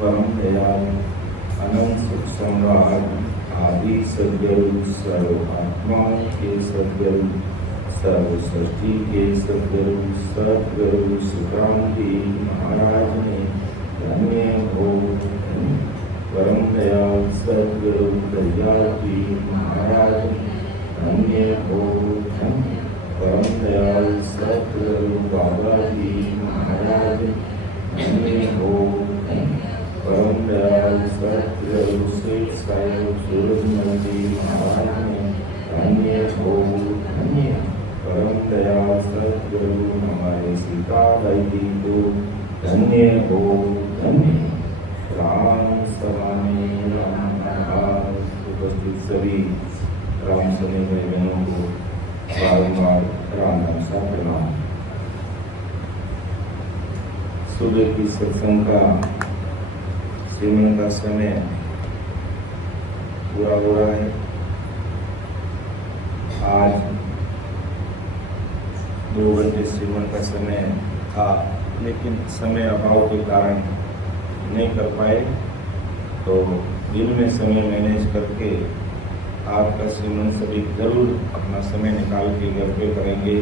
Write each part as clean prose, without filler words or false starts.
परम दयाल अनंत सुख सम्राट आदि सद्गुरु सर्वात्मा के सद्गुरु सर्व सृष्टि के सद्गुरु सद्गुरु सुक्रांति महाराज ने धन्य हो। परम दयाल सद्गुरु दयाल महाराज धन्य हो। परम दयाल सद्गुरु बाबा जी महाराज धन्य हो। परम दयाल सद्गुरु श्री साई सूरजमल जी महाराज ने धन्य हो। धन्य परम दयाल सद्गुरु हमारे सीताबाई जी को धन्य हो। धन्य राम सवामी राम उपस्थित सभी राम सने भाई बहनों को बारंबार राम नाम सा प्रणाम। सुबह की सत्संग का सिमरन का समय पूरा हो रहा है। आज 2 घंटे सिमरन का समय था, लेकिन समय अभाव के कारण नहीं कर पाए, तो दिन में समय मैनेज करके आपका सिमरन सभी जरूर अपना समय निकाल के घर पे करेंगे।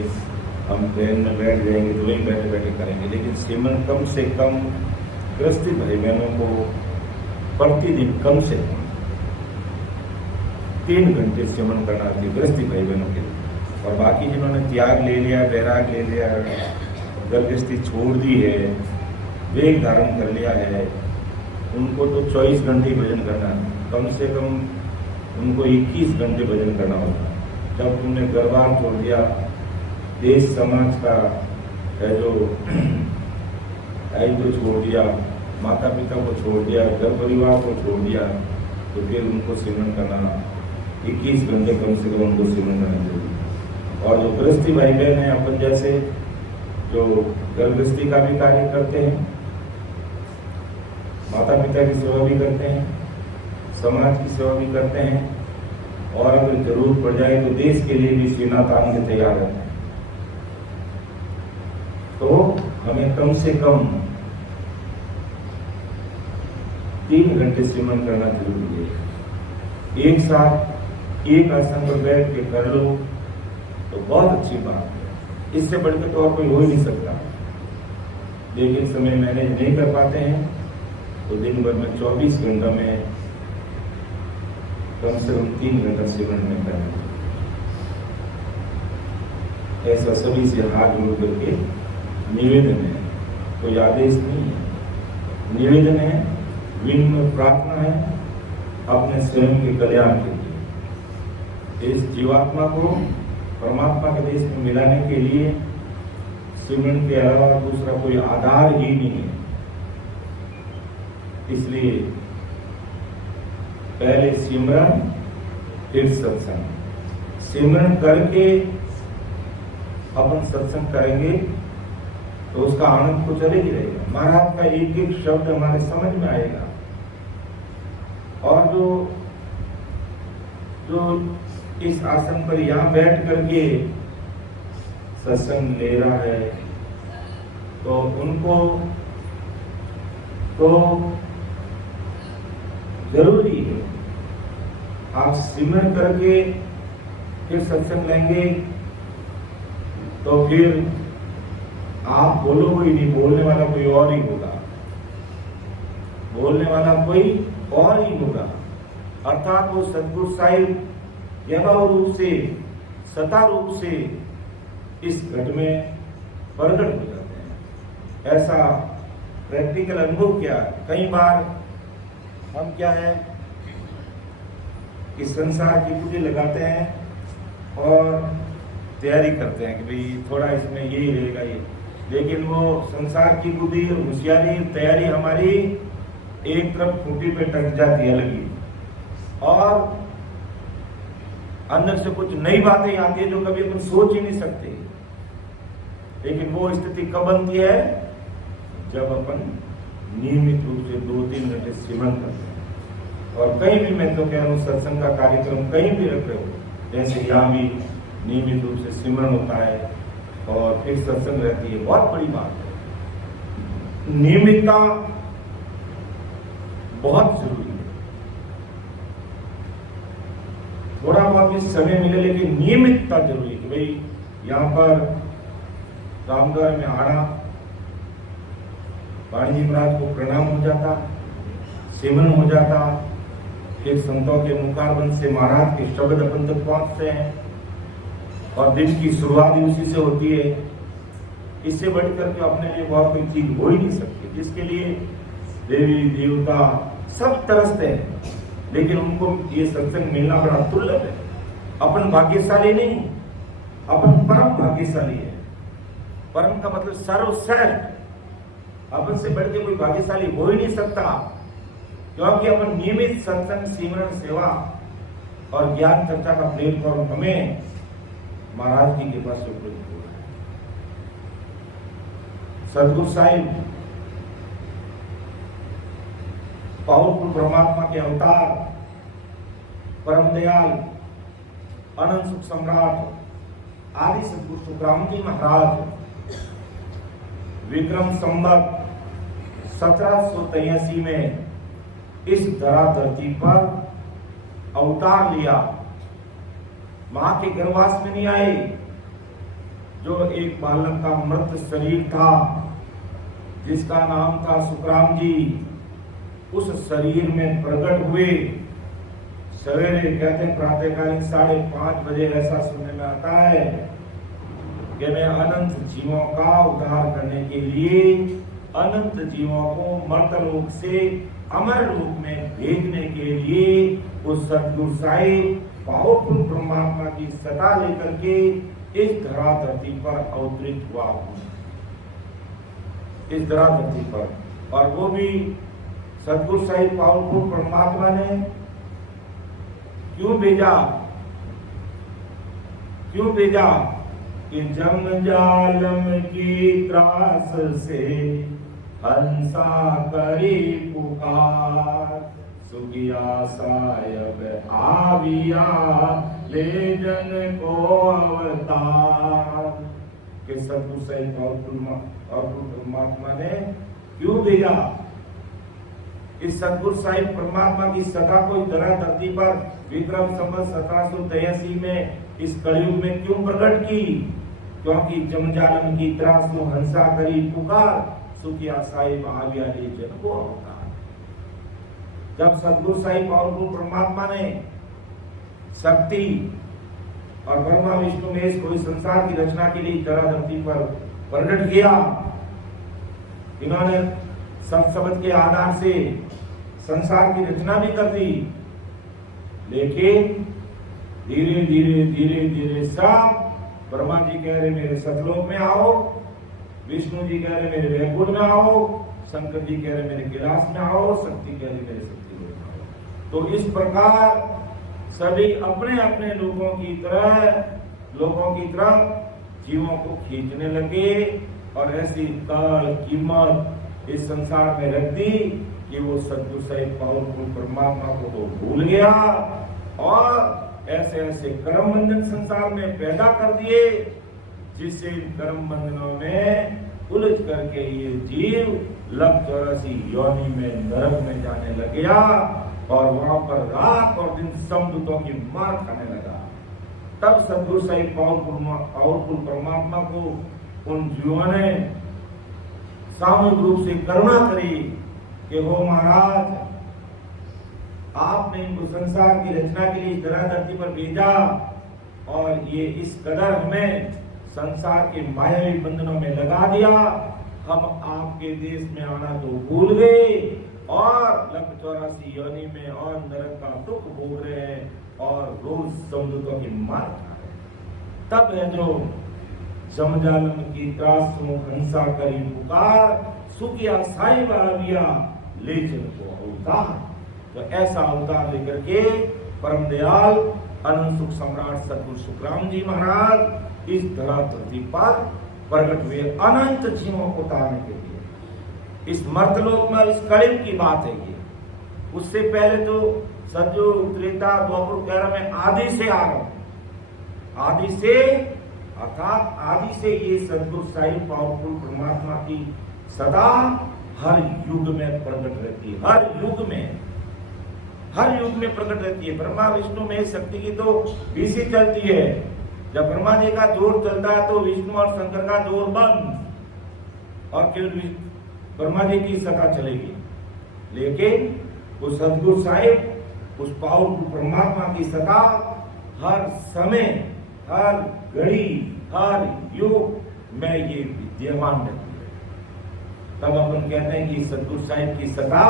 हम ट्रेन में बैठ जाएंगे तो वहीं बैठे बैठे करेंगे, लेकिन सिमरन कम से कम गृहस्थी भाई बहनों को प्रतिदिन कम से कम 3 घंटे सिमरन करना चाहिए गृहस्थी भाई बहनों के लिए। और बाकी जिन्होंने त्याग ले लिया, बैराग ले लिया, गृहस्थी छोड़ दी है, वेग धारण कर लिया है, उनको तो 24 घंटे भजन करना, कम से कम उनको 21 घंटे भजन करना होगा। जब तुमने घर-बार छोड़ दिया, देश समाज का है जो को छोड़ दिया, माता पिता को छोड़ दिया, घर परिवार को छोड़ दिया, तो फिर उनको सिमरन करना 21 घंटे कम से कम उनको सिमरन करना चाहिए। और जो गृहस्थी भाई बहन हैं अपन जैसे, जो घर गृहस्थी का भी कार्य करते हैं, माता पिता की सेवा भी करते हैं, समाज की सेवा भी करते हैं, और अगर जरूरत पड़ जाए तो देश के लिए भी सीना तान के तैयार रहते हैं, तो हमें कम से कम 3 घंटे सिमरन करना जरूरी है। एक साथ एक आसन पर बैठ के कर लो तो बहुत अच्छी बात है, इससे बढ़कर तो और कोई हो ही नहीं सकता। लेकिन समय मैनेज नहीं कर पाते हैं तो दिन भर में 24 घंटा में कम से कम 3 घंटा सिमरन में करना। ऐसा सभी से हाथ जोड़ करके निवेदन है, कोई आदेश नहीं है, निवेदन है, विनम्र प्रार्थना है अपने स्वयं के कल्याण के लिए। इस जीवात्मा को परमात्मा के देश में मिलाने के लिए सिमरन के अलावा दूसरा कोई आधार ही नहीं है। इसलिए पहले सिमरन फिर सत्संग। सिमरन करके अपन सत्संग करेंगे तो उसका आनंद तो चले ही रहेगा। महाराज का एक एक शब्द हमारे समझ में आएगा। और जो इस आसन पर यहाँ बैठ करके सत्संग ले रहा है, तो उनको तो जरूरी है आप सिमरन करके फिर सत्संग लेंगे, तो फिर आप बोलोगे ही नहीं, बोलने वाला कोई और ही होगा, बोलने वाला कोई और ही होगा। अर्थात वो सद्गुरु साहिब व्यवहार रूप से, सता रूप से इस घट में प्रकट हो जाते हैं। ऐसा प्रैक्टिकल अनुभव किया। कई बार हम क्या है कि संसार की पूंजी लगाते हैं और तैयारी करते हैं कि भाई थोड़ा इसमें यही रहेगा ये, लेकिन वो संसार की बुद्धि और होशियारी तैयारी हमारी एक तरफ खूंटी पे टक जाती है अलग ही, और अंदर से कुछ नई बातें आती है जो कभी अपन सोच ही नहीं सकते। लेकिन वो स्थिति कब बनती है? जब अपन नियमित रूप से 2-3 घंटे सिमरन करते हैं। और कहीं भी, मैं तो कह रहा हूँ, सत्संग का कार्यक्रम कहीं भी रख रहे हो, जैसे यहाँ भी नियमित रूप से सिमरन होता है और फिर सत्संग रहती है, बहुत बड़ी बात है। नियमितता बहुत जरूरी है। थोड़ा बहुत भी समय मिले लेकिन नियमितता जरूरी है कि भाई यहाँ पर रामद्वार में आना, वाणी जी महाराज को प्रणाम हो जाता, सेवन हो जाता, फिर संतों के मुखारबंद से महाराज के शब्द अपन तक पहुंचते हैं और दिन की शुरुआत ही उसी से होती है। इससे बढ़कर के अपने लिए बहुत कोई चीज हो ही नहीं सकती, जिसके लिए देवी देवता सब तरसते हैं, लेकिन उनको ये सत्संग मिलना बड़ा दुर्लभ है। अपन भाग्यशाली नहीं, अपन परम भाग्यशाली है। परम का मतलब सर्वश्रेष्ठ। अपन से बढ़ के कोई भाग्यशाली हो ही नहीं सकता, क्योंकि अपन नियमित सत्संग, सिमरन, सेवा और ज्ञान चर्चा का प्लेटफॉर्म हमें महाराज की कृपा से उपलब्ध हुआ है। सदगुरु साहिब पावरफुल परमात्मा के अवतार, परम दयाल, अनंत सुख सम्राट आदि सदगुरु सुखराम जी महाराज विक्रम संवत 1783 में इस धरा धरती पर अवतार लिया। मां के गर्भवास में नहीं आए। जो एक बालक का मृत शरीर था, जिसका नाम था सुखराम जी, उस शरीर में प्रकट हुए। सवेरे कहते प्रातःकालीन 5:30 बजे ऐसा सुनने में आता है कि मैं अनंत जीवों का उद्धार करने के लिए, अनंत जीवों को मर्तलोक से अमर लोक में भेजने के लिए उस सदगुरु साहिब पावरफुल परमात्मा की सत्ता लेकर के इस धरा धरती पर अवतरित हुआ, इस धरा धरती पर। और वो भी सदगुरु साहिब पावरफुल परमात्मा ने क्यों भेजा? क्यों भेजा? कि जम जालम की त्रास से हंसा करी पुकार, सुगिया सायब आविया ले जन को अवतार। के सदगुरु साहिब पावरफुल परमात्मा ने क्यों भेजा? इस सदगुरु साहिब परमात्मा की सदा को धरा धरती पर विक्रम संवत 1783 में इस कलयुग में क्यों प्रकट की? क्योंकि जमजालम की त्रास को हंसा करी पुकार, सुखिया साहिब आविया ले जन को अवतार। जब सदगुरु साहिब पावरफुल परमात्मा ने शक्ति और ब्रह्मा विष्णु महेश को इस संसार की रचना के लिए धरा धरती पर प्रकट किया, इन्होंने सब शब्द के आधार से संसार की रचना भी कर दी, लेकिन धीरे धीरे धीरे धीरे सब, ब्रह्मा जी कह रहे मेरे सतलोक में आओ, विष्णु जी कह रहे मेरे वैकुंठ में आओ, शंकर जी कह रहे मेरे कैलाश में आओ, शक्ति कह रही मेरे शक्ति लोक में आओ। तो इस प्रकार सभी अपने अपने लोगों की तरफ जीवों को खींचने लगे और ऐसी काल कीमत इस संसार में रख दी कि वो सदगुरु साहिब पावरफुल परमात्मा को तो भूल गया और ऐसे ऐसे कर्म बंधन संसार में पैदा कर दिए, जिससे कर्म बंधनों में उलझ करके ये जीव लग 84 योनि में नरक में जाने लग गया और वहां पर रात और दिन समदूतों की मार खाने लगा। तब सदगुरु साहिब पावरफुल परमात्मा को उन जीवों ने सामूहिक रूप से करुणा करी कि हो महाराज, आपने इनको संसार की रचना के लिए इस धरा धरती पर भेजा और ये इस कदर हमें संसार के मायावी बंधनों में लगा दिया, हम आपके देश में आना तो भूल गए और लग 84 योनि में और नरक का दुख भोग रहे हैं और रोज समदूतों की मार खा रहे हैं। तब है जो जमजालम की त्रास हंसा करी पुकार, सुखिया साहिब आविया ले चल को अवतार। तो ऐसा अवतार लेकर के परम दयाल अनंत सुख सम्राट सदगुरु सुखराम जी महाराज इस धरा धरती पर प्रकट हुए अनंत जीवों को तारने के लिए। इस मर्तलोक में इस कलयुग की बात है ये। उससे पहले तो सतयुग, त्रेता, द्वापर कह में आदि से आ रहा, आदि से अर्थात आदि से ये सदगुरु साहिब पावरफुल परमात्मा की सदा हर युग में प्रकट रहती है, हर युग में प्रकट रहती है। ब्रह्मा विष्णु में शक्ति की तो बीसी चलती है। जब ब्रह्मा जी का जोर चलता है तो विष्णु और शंकर का जोर बंद और केवल ब्रह्मा जी की सत्ता चलेगी। लेकिन उस सदगुरु साहिब, उस पावरफुल परमात्मा की सत्ता हर समय, हर घड़ी, हर युग में ये विद्यमान रहती है। तब अपन कहते हैं कि सदगुरु साहिब की सत्ता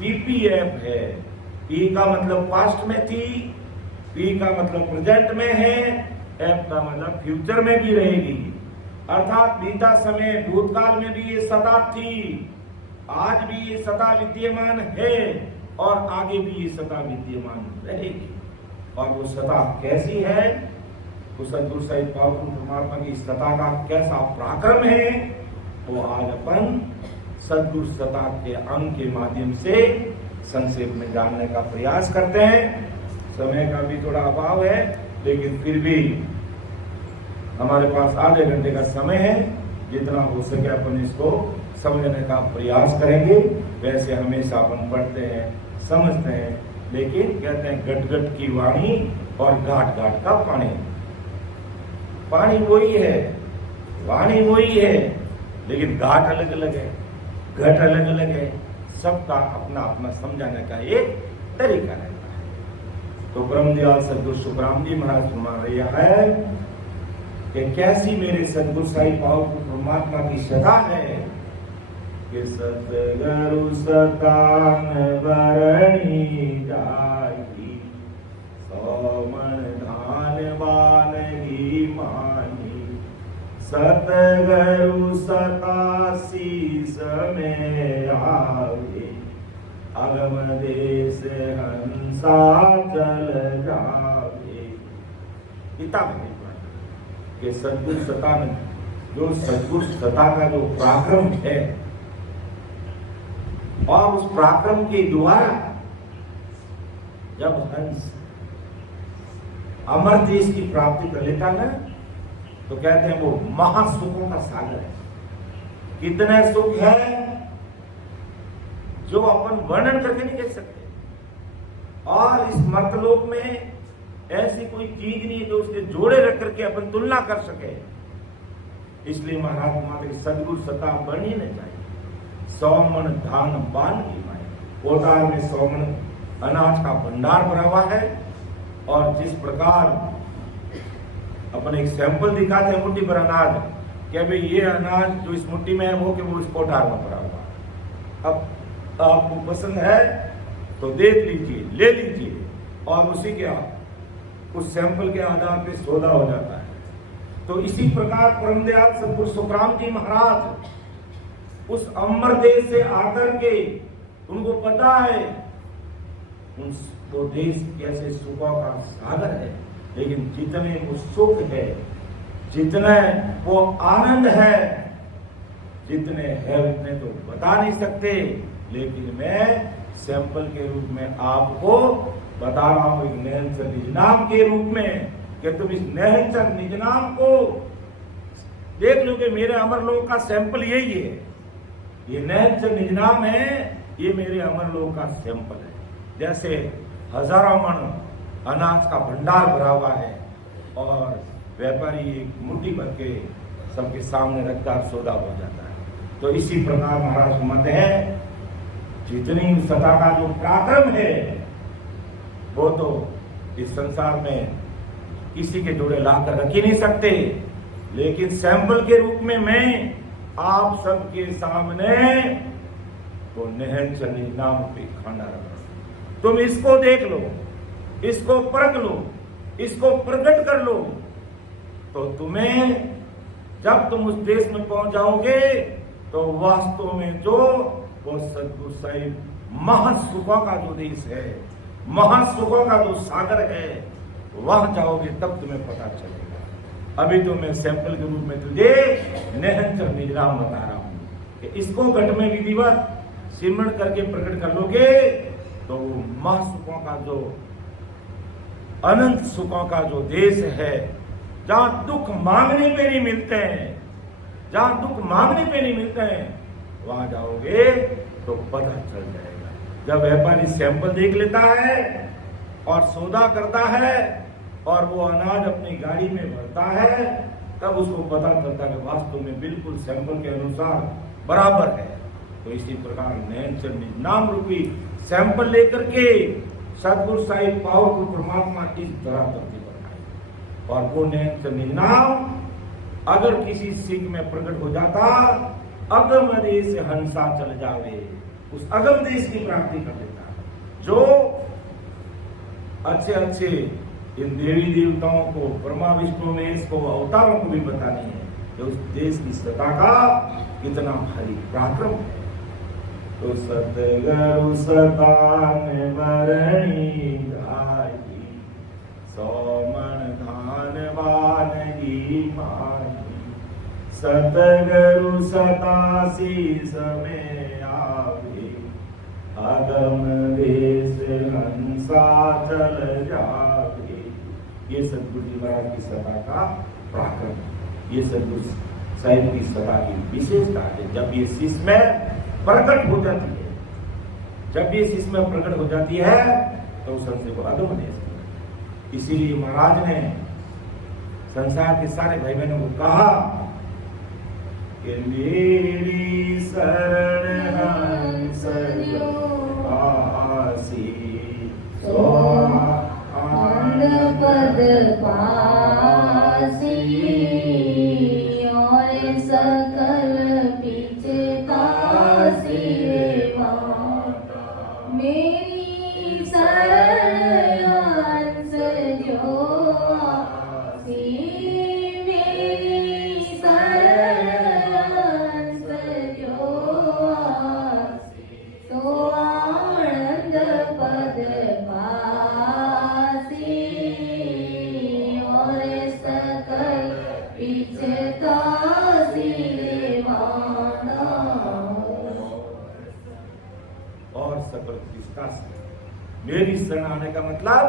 पीपीएफ है। पी का मतलब पास्ट में थी, पी का मतलब प्रेजेंट में है, एफ का मतलब फ्यूचर में भी रहेगी। अर्थात बीता समय भूतकाल में भी ये सत्ता थी, आज भी ये सत्ता विद्यमान है और आगे भी ये सत्ता विद्यमान रहेगी। और वो सत्ता कैसी है? उस सदगुरु साहिब पावरफुल परमात्मा की सत्ता का कैसा पराक्रम है, वो आज अपन सदगुरु सत्ता के अंग के माध्यम से संक्षेप में जानने का प्रयास करते हैं। समय का भी थोड़ा अभाव है, लेकिन फिर भी हमारे पास आधे घंटे का समय है। जितना हो सके अपन इसको समझने का प्रयास करेंगे। वैसे हमेशा अपन पढ़ते हैं, समझते हैं, लेकिन कहते हैं गट गट की वाणी और घाट घाट का पानी। पानी वही है, वाणी वही है, लेकिन घाट अलग अलग है, घट अलग अलग है। सबका अपना अपना समझाने का एक तरीका रहता है। तो ब्रह्मदयाल सदगुरु सुखराम जी महाराज फरमा रहा है कि कैसी मेरे सदगुरु साईं पावरफुल परमात्मा की सत्ता है कि सतगुरु सतान वरणी जाई, सौमन धानवान ही मानी, सतगुरु सता शीस में आवे, अगम देश हंसा चल जावे। पिता के सदगुरु सता में जो सदगुरु सता का जो पराक्रम है, और उस पराक्रम के द्वारा जब हंस अमर देश की प्राप्ति कर लेता ना, तो कहते हैं वो महासुखों का सागर है। कितने सुख है जो अपन वर्णन करके नहीं कह सकते। और इस मर्तलोक में ऐसी कोई चीज नहीं है जो उसके जोड़े रख करके अपन तुलना कर सके। इसलिए महाराज माता सदगुरु सत्ता बढ़नी न चाहिए। 100 मन धान बांध की माए, कोटार में 100 मन अनाज का भंडार भरा हुआ है। और जिस प्रकार अपन एक सैंपल दिखाते हैं मुट्ठी भर अनाज, क्या भाई ये अनाज जो इस मुट्ठी में है वो कि वो इस कोठार में भरा हुआ। अब आपको पसंद है तो देख लीजिए, ले लीजिए, और उसी के उस सैंपल के आधार पे सौदा हो जाता है। तो इसी प्रकार परमदयाल सदगुरु सुखराम जी महाराज उस अमर देश से आकर के उनको पता है वो देश कैसे सुखों का सागर है, लेकिन जितने वो सुख है, जितने वो आनंद है, जितने है उतने तो बता नहीं सकते। लेकिन मैं सैंपल के रूप में आपको बता रहा हूं, एक नहनचर निजनाम के रूप में, कि तुम इस नहनचर निजनाम को देख लो कि मेरे अमरलोक का सैंपल यही है। ये नहनचर निजनाम है, ये मेरे अमरलोक का सैंपल है। जैसे हजारों मन अनाज का भंडार भरा हुआ है और व्यापारी एक मुट्ठी भर के सबके सामने रखकर सौदा हो जाता है। तो इसी प्रकार महाराज मत है, जितनी सत्ता का जो पराक्रम है वो तो इस संसार में किसी के जोड़े लाकर रख ही नहीं सकते। लेकिन सैंपल के रूप में मैं आप सबके सामने वो नहनचर निजनाम पे खाना रख रहा हूं। तुम इसको देख लो, इसको परख लो, इसको प्रकट कर लो, तो तुम्हें जब तुम उस देश में पहुंच जाओगे तो वास्तव में जो वो सदगुरु साहिब महासुखों का जो देश है, महासुखों का जो सागर है, वहां जाओगे तब तुम्हें पता चलेगा। अभी तो मैं सैंपल के रूप में तुझे नहनचर निजनाम बता रहा हूं कि इसको घट में विधिवत सिमरण करके प्रकट कर लोगे तो महासुखों का जो अनंत सुखों का जो देश है, जहां दुख मांगने पे नहीं मिलते हैं, जहां दुख मांगने पे नहीं मिलते हैं, वहां जाओगे तो पता चल जाएगा। जब व्यापारी सैंपल देख लेता है और सौदा करता है और वो अनाज अपनी गाड़ी में भरता है, तब उसको पता चलता है कि वास्तव में बिल्कुल सैंपल के अनुसार बराबर है। तो इसी प्रकार नैनचर निज नाम रूपी सैंपल लेकर के सतगुरु साहिब पावरफुल परमात्मा इस तरह धरती पर आए। और वो नैनचर निज नाम अगर किसी सिख में प्रकट हो जाता, अगम देश हंसा चल जावे, उस अगम देश की प्राप्ति कर लेता। जो अच्छे अच्छे इन देवी देवताओं को, ब्रह्मा विष्णु महेश को, अवतारों को भी पता नहीं है कि उस देश की सत्ता का कितना भारी पराक्रम है। तो सतगुरु सतान वरणी गाई, 100 मन धान वानगी माही। सतगुरु सता शीस में आवे, अगम देश हंसा चल जावे। ये सतगुरु जी महाराज की सत्ता का पराक्रम, ये सतगुरु साहिब की सत्ता की विशेषता है। जब ये शीश में प्रकट हो जाती है, जब ये शीश में प्रकट हो जाती है तो उस संशय को अगम देश। इसीलिए महाराज ने संसार के सारे भाई बहनों को कहा कि मेरी शरण हंस जो आसी, पद पासी, और सकल पीछे पासी रे माता। मेरी शरण हंस जो आसी, मेरी शरण हंस जो आसी, तो आनंद पद पासी, और सकल पीछे तासी रे माता। और सकल पिछता से मेरी शरण आने का मतलब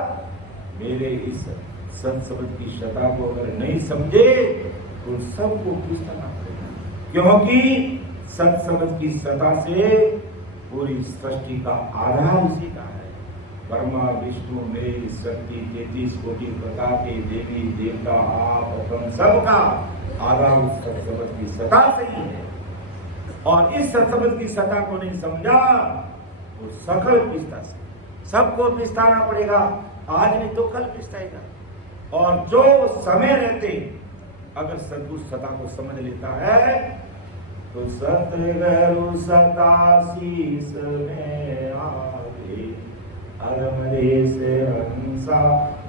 मेरे इस सत्संग की सत्ता को अगर नहीं समझे तो सबको पिछताना पड़ेगा, क्योंकि सत्संग की सत्ता से पूरी सृष्टि का आधार उसी का है। ब्रह्मा विष्णु मेरी शक्ति 33 कोटि प्रकार के देवी देवता आप अपन सबका आधार उस सत्संग की सत्ता से ही है। और इस सत्संग की सत्ता को नहीं समझा तो सकल पिछता से सबको पिछताना पड़ेगा, आज नहीं तो कल पिछताएगा। और जो समय रहते अगर सद्गुरु सत्ता को समझ लेता है तो सतगुरु सता शीस में आवे, अगम देश हंसा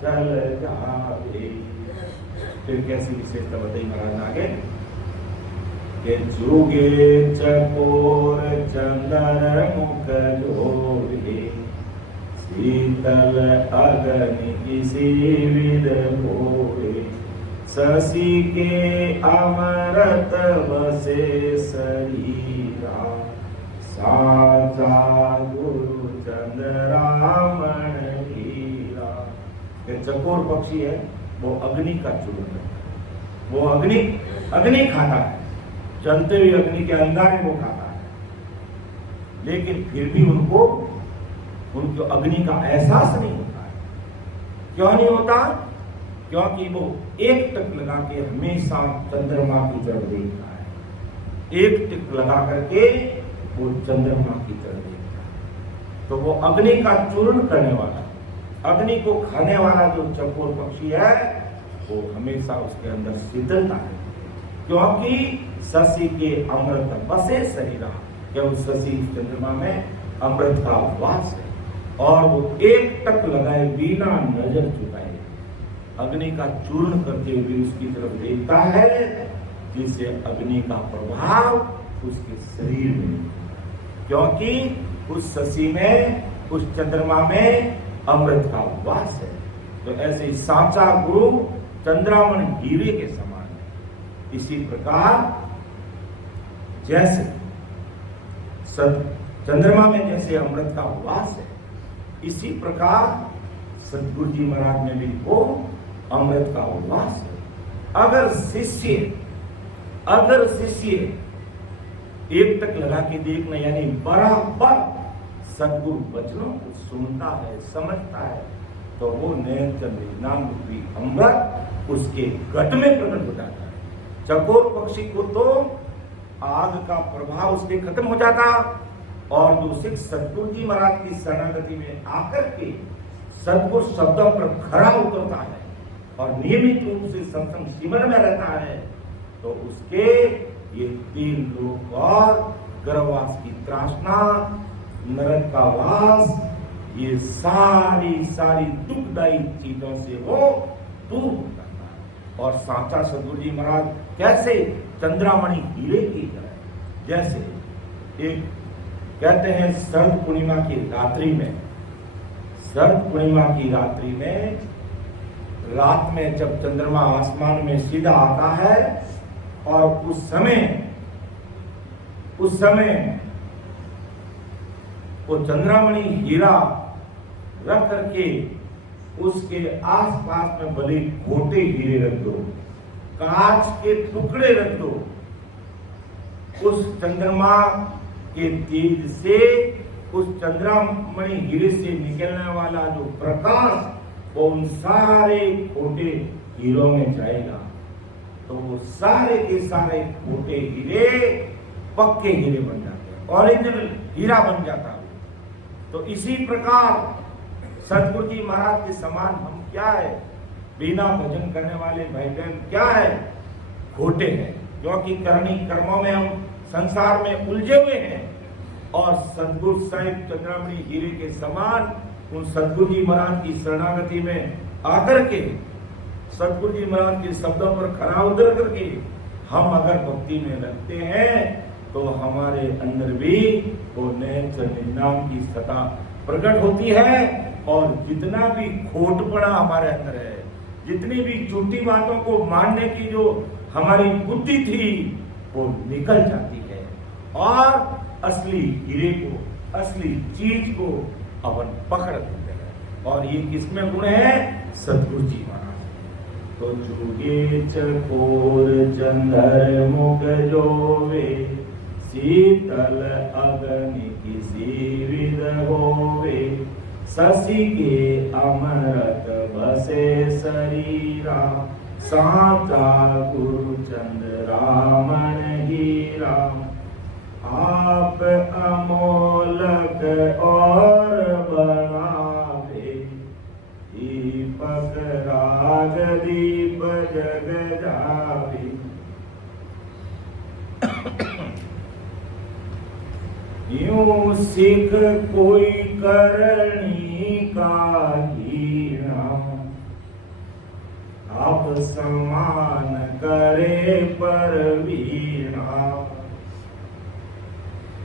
चल जावे। फिर कैसी विशेषता बताई महाराज आगे कि जुगे चकोर चंदन मुख जोड़े, शीतल अग्नि किसी विध होए। शशि के अमृत बसे शरीरा, साचा गुरु चंद्रामण हीरा। चकोर पक्षी है, वो अग्नि का चूर्ण है, वो अग्नि खाता है, जलते हुए अग्नि के अंगारे वो खाता है, लेकिन फिर भी उनको अग्नि का एहसास नहीं होता है। क्यों नहीं होता? क्योंकि वो एक टक लगा के हमेशा चंद्रमा की तरफ देखता है, एक टिक लगा करके वो चंद्रमा की तरफ देखता है। तो वो अग्नि का चूर्ण करने वाला, अग्नि को खाने वाला जो चकोर पक्षी है वो हमेशा उसके अंदर शीतलता है, क्योंकि शशि के अमृत बसे शरीरा, क्या उस शशि चंद्रमा में अमृत का वास है। और वो एक टक लगाए बिना नजर झुकाए अग्नि का चूर्ण करते हुए उसकी तरफ देखता है, जिससे अग्नि का प्रभाव उसके शरीर में, क्योंकि उस शशि में, उस चंद्रमा में अमृत का वास है। तो ऐसे ही साचा गुरु चंद्रामण हीरे के समान है। इसी प्रकार जैसे चंद्रमा में जैसे अमृत का वास है, इसी प्रकार सतगुरु जी महाराज में भी वो अमृत का वास है। अगर शिष्य एक तक लगा के देखना, यानी बराबर सदगुरु वचनों को सुनता है, समझता है, तो वो नयन चंद्र नाम रूपी अमृत उसके गट में प्रकट हो जाता है। चकोर पक्षी को तो आग का प्रभाव उसके खत्म हो जाता, और जो सिख सतगुरु जी महाराज की शरणागति में आकर के सदगुरु शब्दों पर खरा उतरता है और नियमित रूप से सत्संग शिविर में रहता है, तो उसके ये 3 लोक और गर्भवास की त्रासना, नरक का वास, ये सारी दुखदायी चीजों से वो दूर हो जाता है। और साचा सदगुरु जी महाराज कैसे चंद्रामणि हीरे की तरह, जैसे एक कहते हैं शरद पूर्णिमा की रात्रि में, शरद पूर्णिमा की रात्रि में रात में जब चंद्रमा आसमान में सीधा आता है, और उस समय वो चंद्रामणि हीरा रख करके उसके आसपास में भले खोटे हीरे रख दो, कांच के टुकड़े रख दो, उस चंद्रमा के तेज से, उस चंद्रामणि हीरे से निकलने वाला जो प्रकाश वो उन सारे खोटे हीरों में जाएगा, तो वो सारे के सारे खोटे हीरे पक्के हीरे बन जाते हैं, ओरिजिनल हीरा बन जाता है। तो इसी प्रकार सतगुरु जी महाराज के समान हम क्या है, बिना भजन करने वाले भाई बहन क्या है, खोटे हैं, क्योंकि करनी कर्मों में हम संसार में उलझे हुए हैं। और सदगुरु साहिब चंद्रामणि हीरे के समान उन सदगुरु जी महाराज की शरणागति में आकर के, सदगुरु जी महाराज के शब्दों पर खरा उतर करके हम अगर भक्ति में लगते हैं, तो हमारे अंदर भी वो नए नाम की सत्ता प्रकट होती है, और जितना भी खोटपड़ा हमारे अंदर है, जितनी भी झूठी बातों को मानने की जो हमारी बुद्धि थी, वो निकल जाती है, और असली हीरे को, असली चीज को अपन पकड़ लेते हैं। और ये किसमें गुण है, सतगुरु जी महाराज। तो जुगे चकोर चंदर मुख जोवे, शीतल अग्नि किसी विद होवे, शशि के अमृत बसे शरीरा, साचा गुरु चंद्रामण हीरा। आप अमोलक और बनावे, दीपक राग दीप जग जावे। यूं सिख कोई करनी का हीरा, आप समान करे पर वीरा।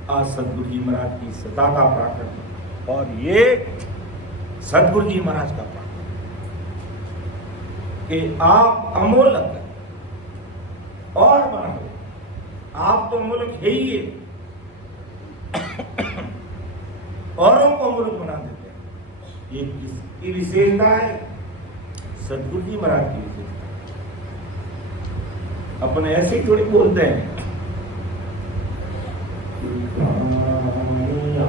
आज सदगुरु जी महाराज की सत्ता का प्राकट, और ये सदगुरु जी महाराज का प्राकट कि आप अमोलक और बनाओ, आप तो अमोलक है ही है, औरों को अमोलक बना देते हैं। ये किसकी विशेषता है, सदगुरु जी महाराज की विशेषता। अपन ऐसे ही थोड़ी बोलते हैं,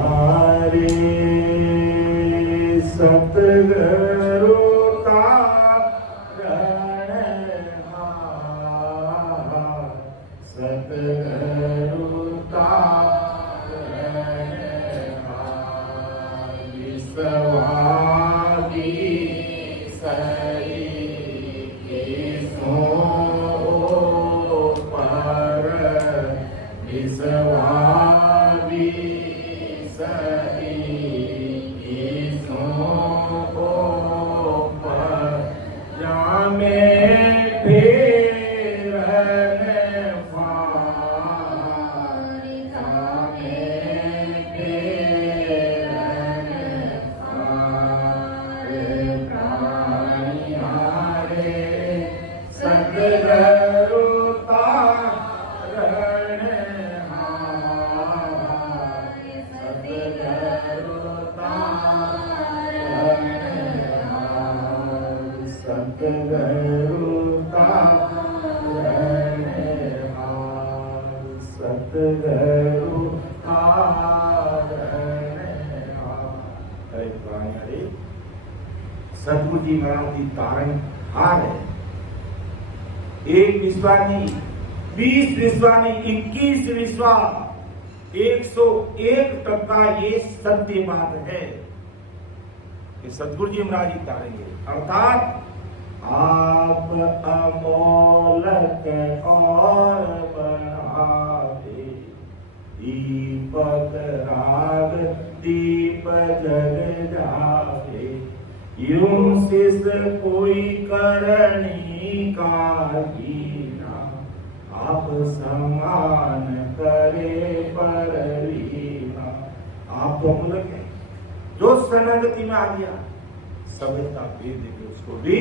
हरे सतगुरु का सतगुरु का विश्वादी सरी के सो पर विश्वा सतगुरु जी महाराज की तारण हार है। एक विश्वा नहीं, 20 विश्वा नहीं, 21 विश्वा, 101% ये सत्य बात है कि सतगुरु जी महाराज ही तारेंगे। अर्थात आप अमोलक और बनावे दीपक राग दीप जग जावे, यूं सिस कोई करनी काहीना, आप समान करे पर लीना। आप तो अमूलक है, जो शरणागति में आ गया सभ्यता भेद के उसको भी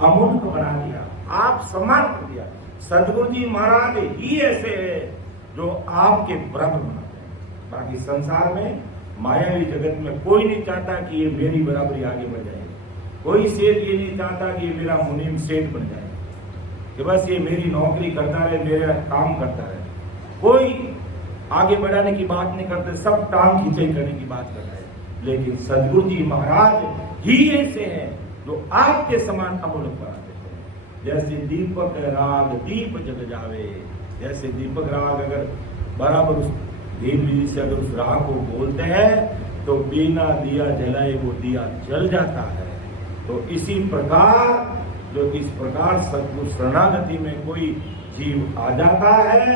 अमूलक बना दिया, आप समान कर दिया। सतगुरु जी महाराज ही ऐसे है जो आपके बराबर बनाते हैं। बाकी संसार में मायावी जगत में कोई नहीं चाहता कि ये मेरी बराबरी आगे बढ़ जाए। कोई सेठ ये नहीं चाहता कि ये मेरा मुनीम सेठ बन जाए, कि बस ये मेरी नौकरी करता रहे, मेरा काम करता रहे। कोई आगे बढ़ाने की बात नहीं करते, सब टांग खींचाई करने की बात करते हैं। लेकिन सतगुरु जी महाराज ही ऐसे हैं जो आपके समान अमूलक बनाते हैं। जैसे दीपक राग दीप जग जावे, जैसे दीपक राग अगर बराबर उस दीप विधि से अगर उस राग को बोलते हैं तो बिना दिया जलाए वो दिया जल जाता है। तो इसी प्रकार जो इस प्रकार सतगुरु शरणागति में कोई जीव आ जाता है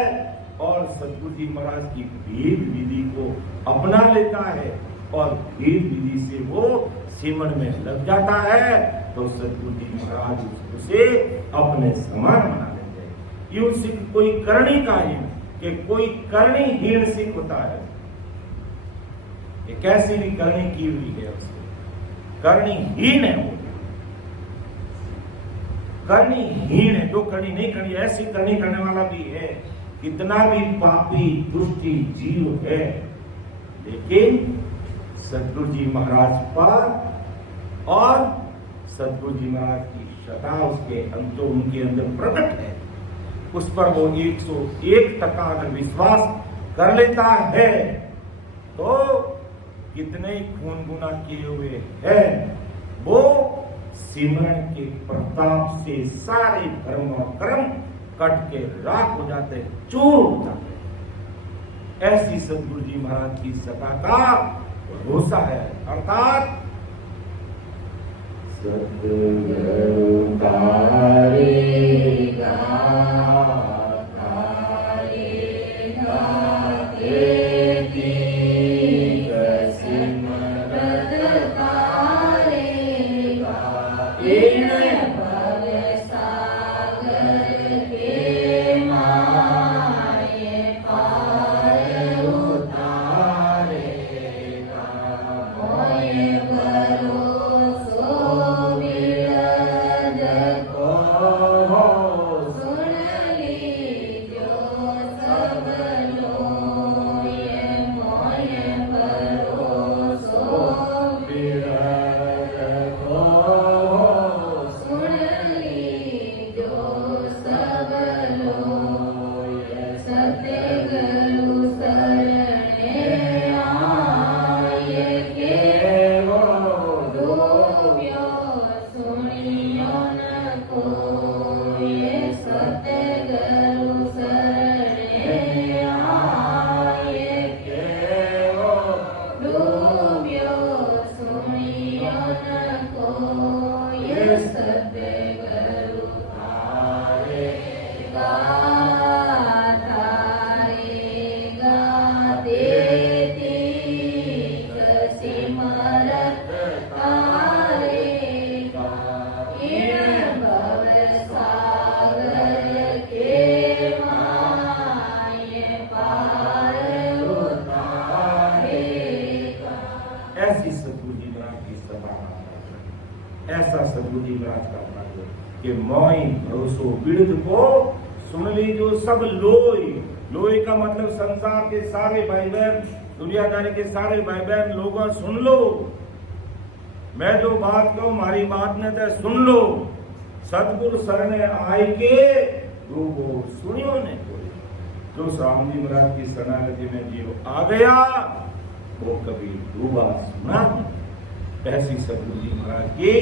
और सतगुरु जी महाराज की भेद विधि को अपना लेता है और भेद विधि से वो सिमरन में लग जाता है, तो सतगुरु जी महाराज उसे अपने समान बना लेते हैं। यूं सिख कोई करनी का ही कि कोई करनी हीन सिख होता है, ये कैसी भी करनी की हुई है उसने, करनी हीन है वो, करनी हीन है। जो करनी नहीं करनी, ऐसी करनी करने वाला भी है, कितना भी पापी दुष्टी जीव है, लेकिन सतगुरु जी महाराज पर और सतगुरु जी महाराज की सत्ता उसके अंदर उनके अंदर प्रकट है, उस पर वो 101% अगर विश्वास कर लेता है तो कितने खून गुना किए हुए हैं वो सिमरन के प्रताप से सारे धर्म और कर्म कट के राख हो जाते हैं, चूर हो जाते हैं। ऐसी सतगुरु जी महाराज की सत्ता का भरोसा है। अर्थात सतगुरु तारेगा तारेगा तेरी सिमरन तारेगा, इन भव सागर के माये पार उतारेगा, मोये भरोसो बिरद को सुन लीजो सब लोए, मोये भरोसो बिरद को सुन लीजो सब लोए, सतगुरु शरणे आए केवो डूब्यो सुनियो न कोय, सतगुरु शरणे आए केवो डूब्यो सुनियो न कोय, सतगुरु तारेगा तारेगा तेरी सिमरन तारेगा, इन भव सागर के माये पार उतारेगा। ऐसी सतगुरु जी महाराज की सत्ता, ऐसा सतगुरु जी महाराज का अपना कि मोई भरोसो बिरद को सुन लीजो सब लोई। लोई का मतलब संसार के सारे भाई बहन, दुनियादारी के सारे भाई बहन लोगों सुन लो, मैं जो बात कहूं मारी बात ने तो सुन लो। सतगुरु शरणे आए के डूबो सुनियो ने कोई। जो स्वामी जी महाराज की शरणागति में जीव आ गया वो कभी डूबा सुना नहीं। ऐसी सतगुरु जी महाराज की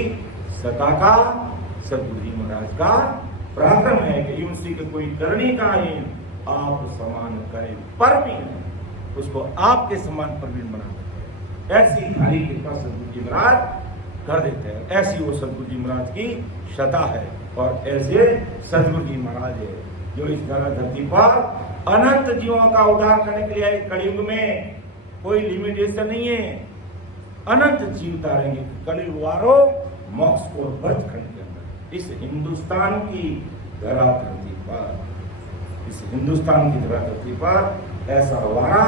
सता का सदगुरु जी महाराज का पराक्रम है कि उनसे के कोई करनी का ही आप समान करें पर भी नहीं, उसको आपके समान प्रवीण बना देते हैं। ऐसी भारी कृपा सदगुरु जी महाराज कर देते हैं। ऐसी वो सदगुरु जी महाराज की सता है और ऐसे सदगुरु जी महाराज है जो इस धरती पर अनंत जीवों का उद्धार करने के लिए आए। कलयुग में कोई लिमिटेशन नहीं है, अनंत जीव उतारेंगे। कलयुग वालों मोक्ष को वर्ष खंड के अंदर इस हिंदुस्तान की धराधरती पर, इस हिंदुस्तान की धराधरती पर ऐसा वारा,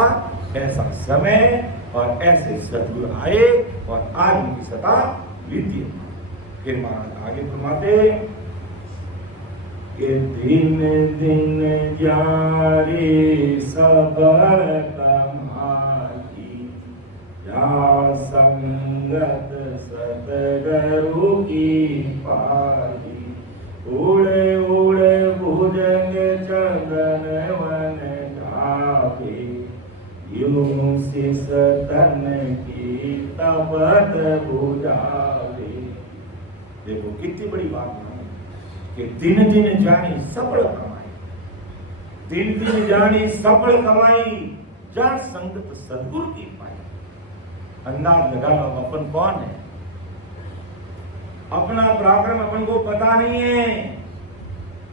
ऐसा समय और ऐसे सदगुरु आए और आज उनकी सत्ता विद्यमान। फिर महाराज आगे फरमाते कि दिन दिन जारी सब कमाई, या संगत सतगुरु की पाई। उड़े उड़े भुजंग चंदन वन गावे, यूं सिस तन की तपत बुझावे। देखो कितनी बड़ी बात है कि दिन दिन जानी सफल कमाई, दिन दिन जानी सफल कमाई, जा संगत सदगुरु की पाई। अंदाज लगा लो अपन कौन है, अपना पराक्रम अपन को पता नहीं है,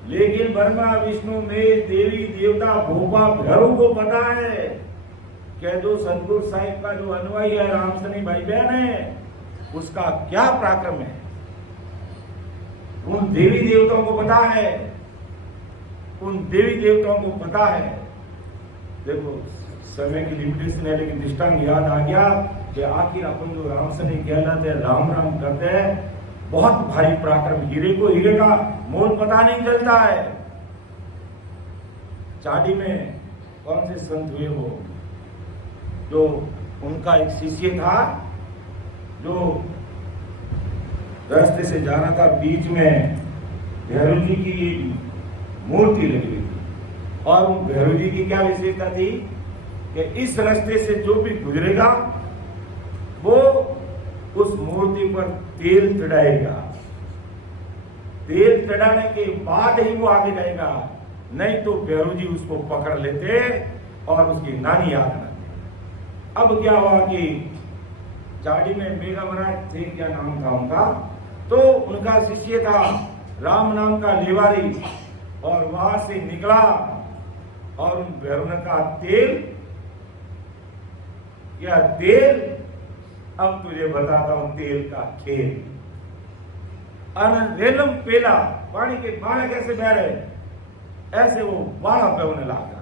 लेकिन ब्रह्मा विष्णु महेश देवी देवता भोपा भैरव को पता है कि जो सदगुरु साहिब का जो अनुयायी है रामसनी भाई बहन है, उसका क्या पराक्रम है। उन देवी देवताओं को पता है, उन देवी देवताओं को पता है। देखो समय की लिमिटेशन है, लेकिन दृष्टांत याद आ गया कि आखिर अपन जो रामसनी कहलाते हैं, राम राम करते हैं, बहुत भारी पराक्रम। हीरे को हीरे का मोल पता नहीं चलता है। चाडी में कौन से संत हुए वो, जो उनका एक शिष्य था जो रास्ते से जा रहा था, बीच में भैरव जी की मूर्ति लगी हुई थी और उन भैरव जी की क्या विशेषता थी कि इस रास्ते से जो भी गुजरेगा वो उस मूर्ति पर तेल चढ़ाएगा, तेल चढ़ाने के बाद ही वो आगे जाएगा, नहीं तो भैरव जी उसको पकड़ लेते और उसकी नानी याद आती। अब क्या हुआ कि चाडी में मेघा महाराज थे, क्या नाम था उनका, तो उनका शिष्य था राम नाम का लेवारी, और वहां से निकला और उन भैरव ने कहा तेल, क्या तेल, अब तुझे बताता हूं तेल का खेल। रेलम पेला, पानी के बाणे कैसे बह रहे, ऐसे वो बाणा बहने लगा।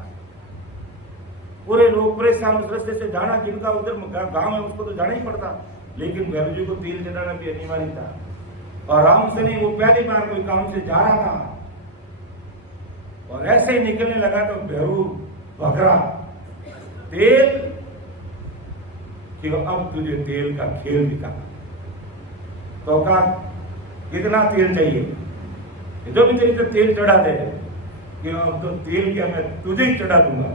पूरे लोग परेशान, उस रास्ते से जाना, जिनका उधर गांव है उसको तो जाना ही पड़ता, लेकिन भैरव जी को तेल चढ़ाना भी अनिवार्य था। और राम से नहीं, वो पहली बार कोई काम से जा रहा था और ऐसे ही निकलने लगा तो भैरव भगरा तेल कि अब तुझे तेल का खेल दिखा। तो कहा कितना तेल चाहिए, जो भी तेरे को तेल चढ़ा दे, कि अब तो तेल क्या मैं तुझे ही चढ़ा दूंगा।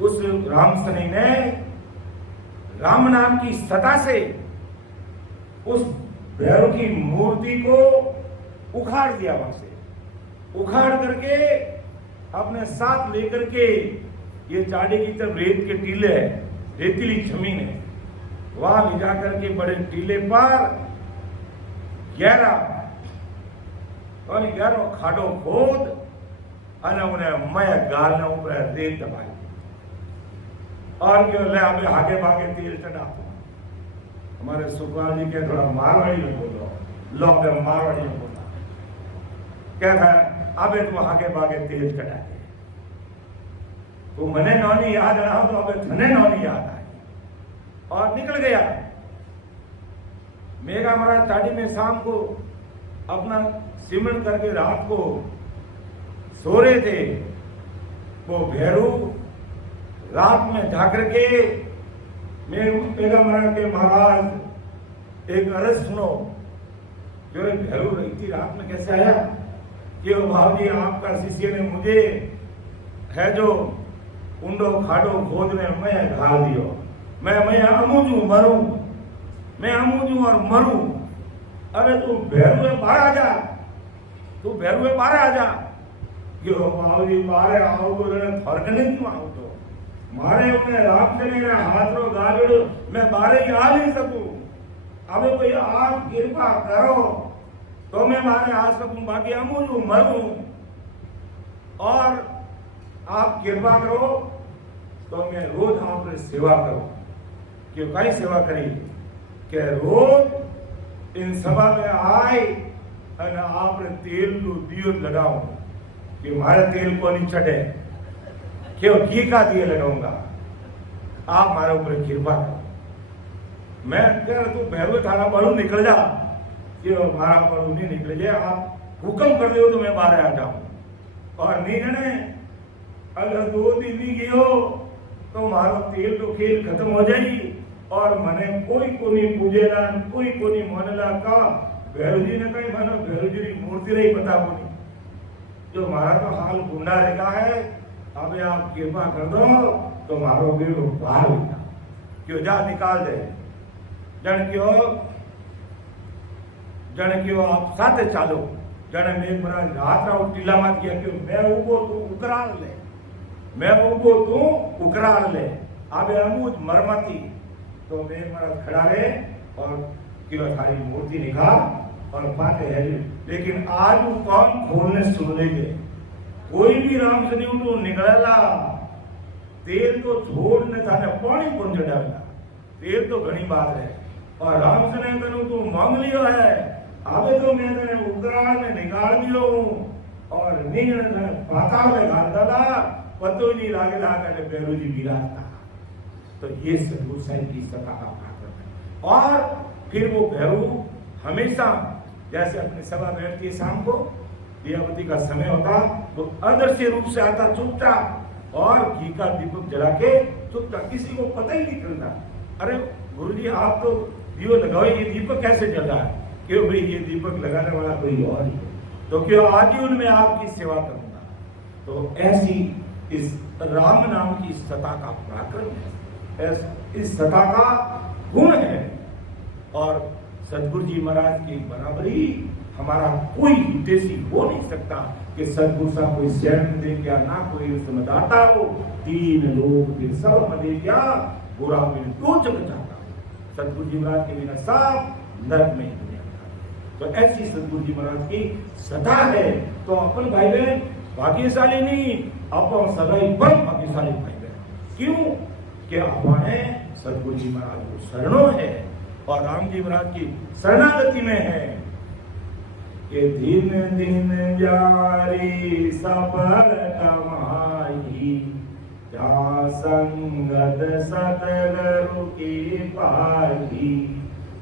उस रामसनी ने राम नाम की सता से उस भैरव की मूर्ति को उखाड़ दिया, वहां से उखाड़ करके अपने साथ लेकर के, ये चाडी की तरफ रेत के टीले है, रेतीली जमीन है, वहां ले जाकर के बड़े टीले पर गहरा खाडो खोद અને उन्हें मैं गालने ऊपर रेत दबाई और क्यों ले अबे आगे भागे तेल चढ़ा। हमारे सुखपाल जी के थोड़ा मारवाड़ी में बोलो, लोग मारवाड़ी में बोला, कहता है अबे तुम आगे भागे तेल चढ़ा के, तो मने नौनी याद रहा तो अबे धने नौनी याद आई और निकल गया। मेघा महाराज चाडी में शाम को अपना सिमरन करके रात को सो रहे थे, वो भैरव रात में जाकर के मेघा महाराज के महाराज एक अर्ज सुनो, जो भैरव इतनी रात में कैसे आया कि भाव जी आपका शिष्य ने मुझे है जो ऊंडो खाडो खोदने मैं घाल दियो, मैं अमूजू मरूं, मैं अमूजू और मरूं, अरे तू भैरू है बाहर आ जा, तू भैरू है बाहर आ जा। क्यों बाबूजी बाहर आओ तो फर्क नहीं क्यों आओ तो मारे उन्हें राम चले गए हाथ रो गाजड़ो मैं बाहर ही आ नहीं सकूं। अब कोई आप कृपा करो तो मैं बाहर आ सकूं, बाकी अमूलू मरूं। और आप कृपा करो तो मैं रोज आपकी सेवा करूं। क्यों कई सेवा करी कि रोज इन सभा में आए અને આપણે તેલનું દિયો लगाओ कि मारे तेल को नहीं चढ़े, क्यों घी का दिए लगाऊंगा। आप मारे ऊपर कृपा करो। मैं कह तू भैरव थाना पढ़ू निकल जा, क्यों मारा पढ़ू नहीं निकले जाए। आप हुक्म कर दो तो मैं बाहर आ जाऊं। और नहीं जाने अगर 2 दिन नहीं गयो तो मारो तेल तो खेल खत्म हो जाएगी और मने कोई को नहीं पूजेला, कोई को नहीं मानेला। का भैरवजी ने कही मानो भैरवजी की मूर्ति नहीं पता बोली, जो मारा तो हाल गुंडा रेखा है। अब आप कृपा कर दो तो मारो बेड़ो बाहर होगा। क्यों जा निकाल दे जन क्यों आप साथे चालो। जन मेघ महाराज रात राव टीला मत किया क्यों मैं उबो तू उकराल ले, मैं उबो तू उकराल ले। अब अमूज मरमती तो मेघ महाराज खड़ा रहे और क्यों थारी मूर्ति निकाल और पाते है। लेकिन आज वो कौन खोलने सुन लेंगे, कोई भी राम से नहीं उठो निकलेला। तेल तो छोड़ने थाने पानी कौन चढ़ावेला, तेल तो घनी बात है। और राम से ने तनु तू मांग लियो है, आवे तो मैं तने उकराल ने निकाल दियो और नींद ने पाताल में डाल डाला, पतो ही नहीं लागे लागे ने भैरू जी विराजता। तो ये सदगुरु साहिब की सत्ता का पराक्रम है। और फिर वो भैरू हमेशा जैसे अपनी सभा बैठती है शाम को, दियावती का समय होता तो अदृश्य रूप से आता चुपचाप और घी का दीपक जला के चुपचाप, किसी को पता ही नहीं चलता। अरे गुरुजी आप तो दियो लगाओ, ये दीपक कैसे जल रहा है? क्यों भाई ये दीपक लगाने वाला कोई और ही है, तो क्यों आजीवन में आपकी सेवा करूंगा। तो ऐसी इस राम नाम की सत्ता का पराक्रम है, इस सत्ता का गुण है। और सदगुरु जी महाराज की बराबरी हमारा कोई हितेशी हो नहीं सकता कि सदगुरु साहब कोई शरण दे क्या ना कोई उसमें दाता हो। 3 लोग फिर सब मदे क्या बुरा में 2 जग जाता। सदगुरु जी महाराज के बिना सब नरक में ही दुनिया था। तो ऐसी सदगुरु जी महाराज की सदा है। तो अपन भाई बहन भाग्यशाली नहीं, अपन सदाई पर भाग्यशाली भाई बहन। क्यों कि अपने सदगुरु जी महाराज को शरणों है और राम जी महाराज की शरणागति में है कि दिन दिन जारी सफल कमाई, जा संगत सतगुरु की पाई।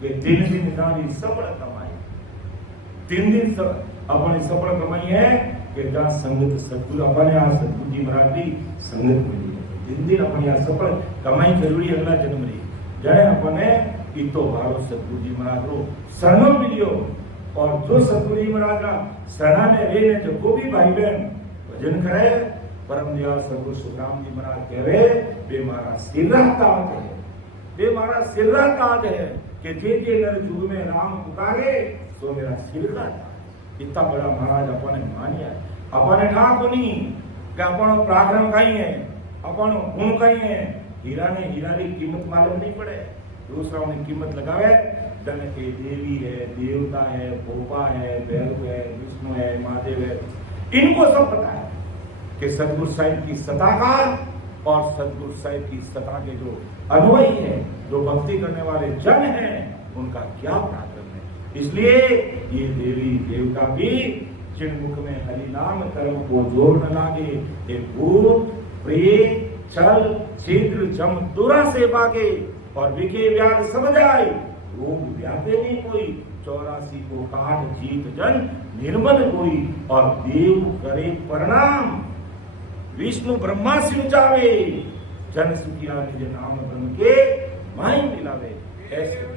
कि दिन दिन जारी सफल कमाई, दिन अपने सफल कमाई है कि जहाँ संगत सतगुरु अपने यहाँ सतगुरु जी महाराज की संगत मिली है। दिन दिन अपने यहाँ सफल कमाई जरूरी अगला जन्म रही जय अपने की तो भारो सतगुरु जी महाराज रो शरणों मिलियो। और जो सतगुरु जी महाराज का शरण में रहे जो को भी भाई बहन भजन करे, परम दयाल सतगुरु सुखराम जी महाराज कहे बे मारा सिर ताज है, बे मारा सिर ताज है कि जे नर जुग में राम पुकारे तो मेरा सिर का ताज। इतना बड़ा महाराज अपने मानिया, अपने ठाको नहीं कि अपन पराक्रम कहीं है, अपन गुण कहीं है। हीरा ने हीरा की कीमत मालूम नहीं पड़े, दूसरा उन्हें कीमत लगावे। जन के देवी है, देवता है, भोपा है, भैरव है, विष्णु है, महादेव है, इनको सब पता है कि सतगुरु साहिब की सत्ता का और सतगुरु साहिब की सत्ता के जो अनुयायी है, जो भक्ति करने वाले जन हैं, उनका क्या पराक्रम है। इसलिए ये देवी देवता भी जिन मुख में हरि नाम कर्म को जोर न लागे, ये भूत प्रेत छल छिद्र जम दुरा से भागे और विखे व्याध सब जाए, रोग व्यापे नहीं कोई। 84 को काट जीत जन निर्मल कोई और देव करे प्रणाम, विष्णु ब्रह्मा शिव जावे, जन सुखिया निज नाम बन के माई मिलावे। ऐसे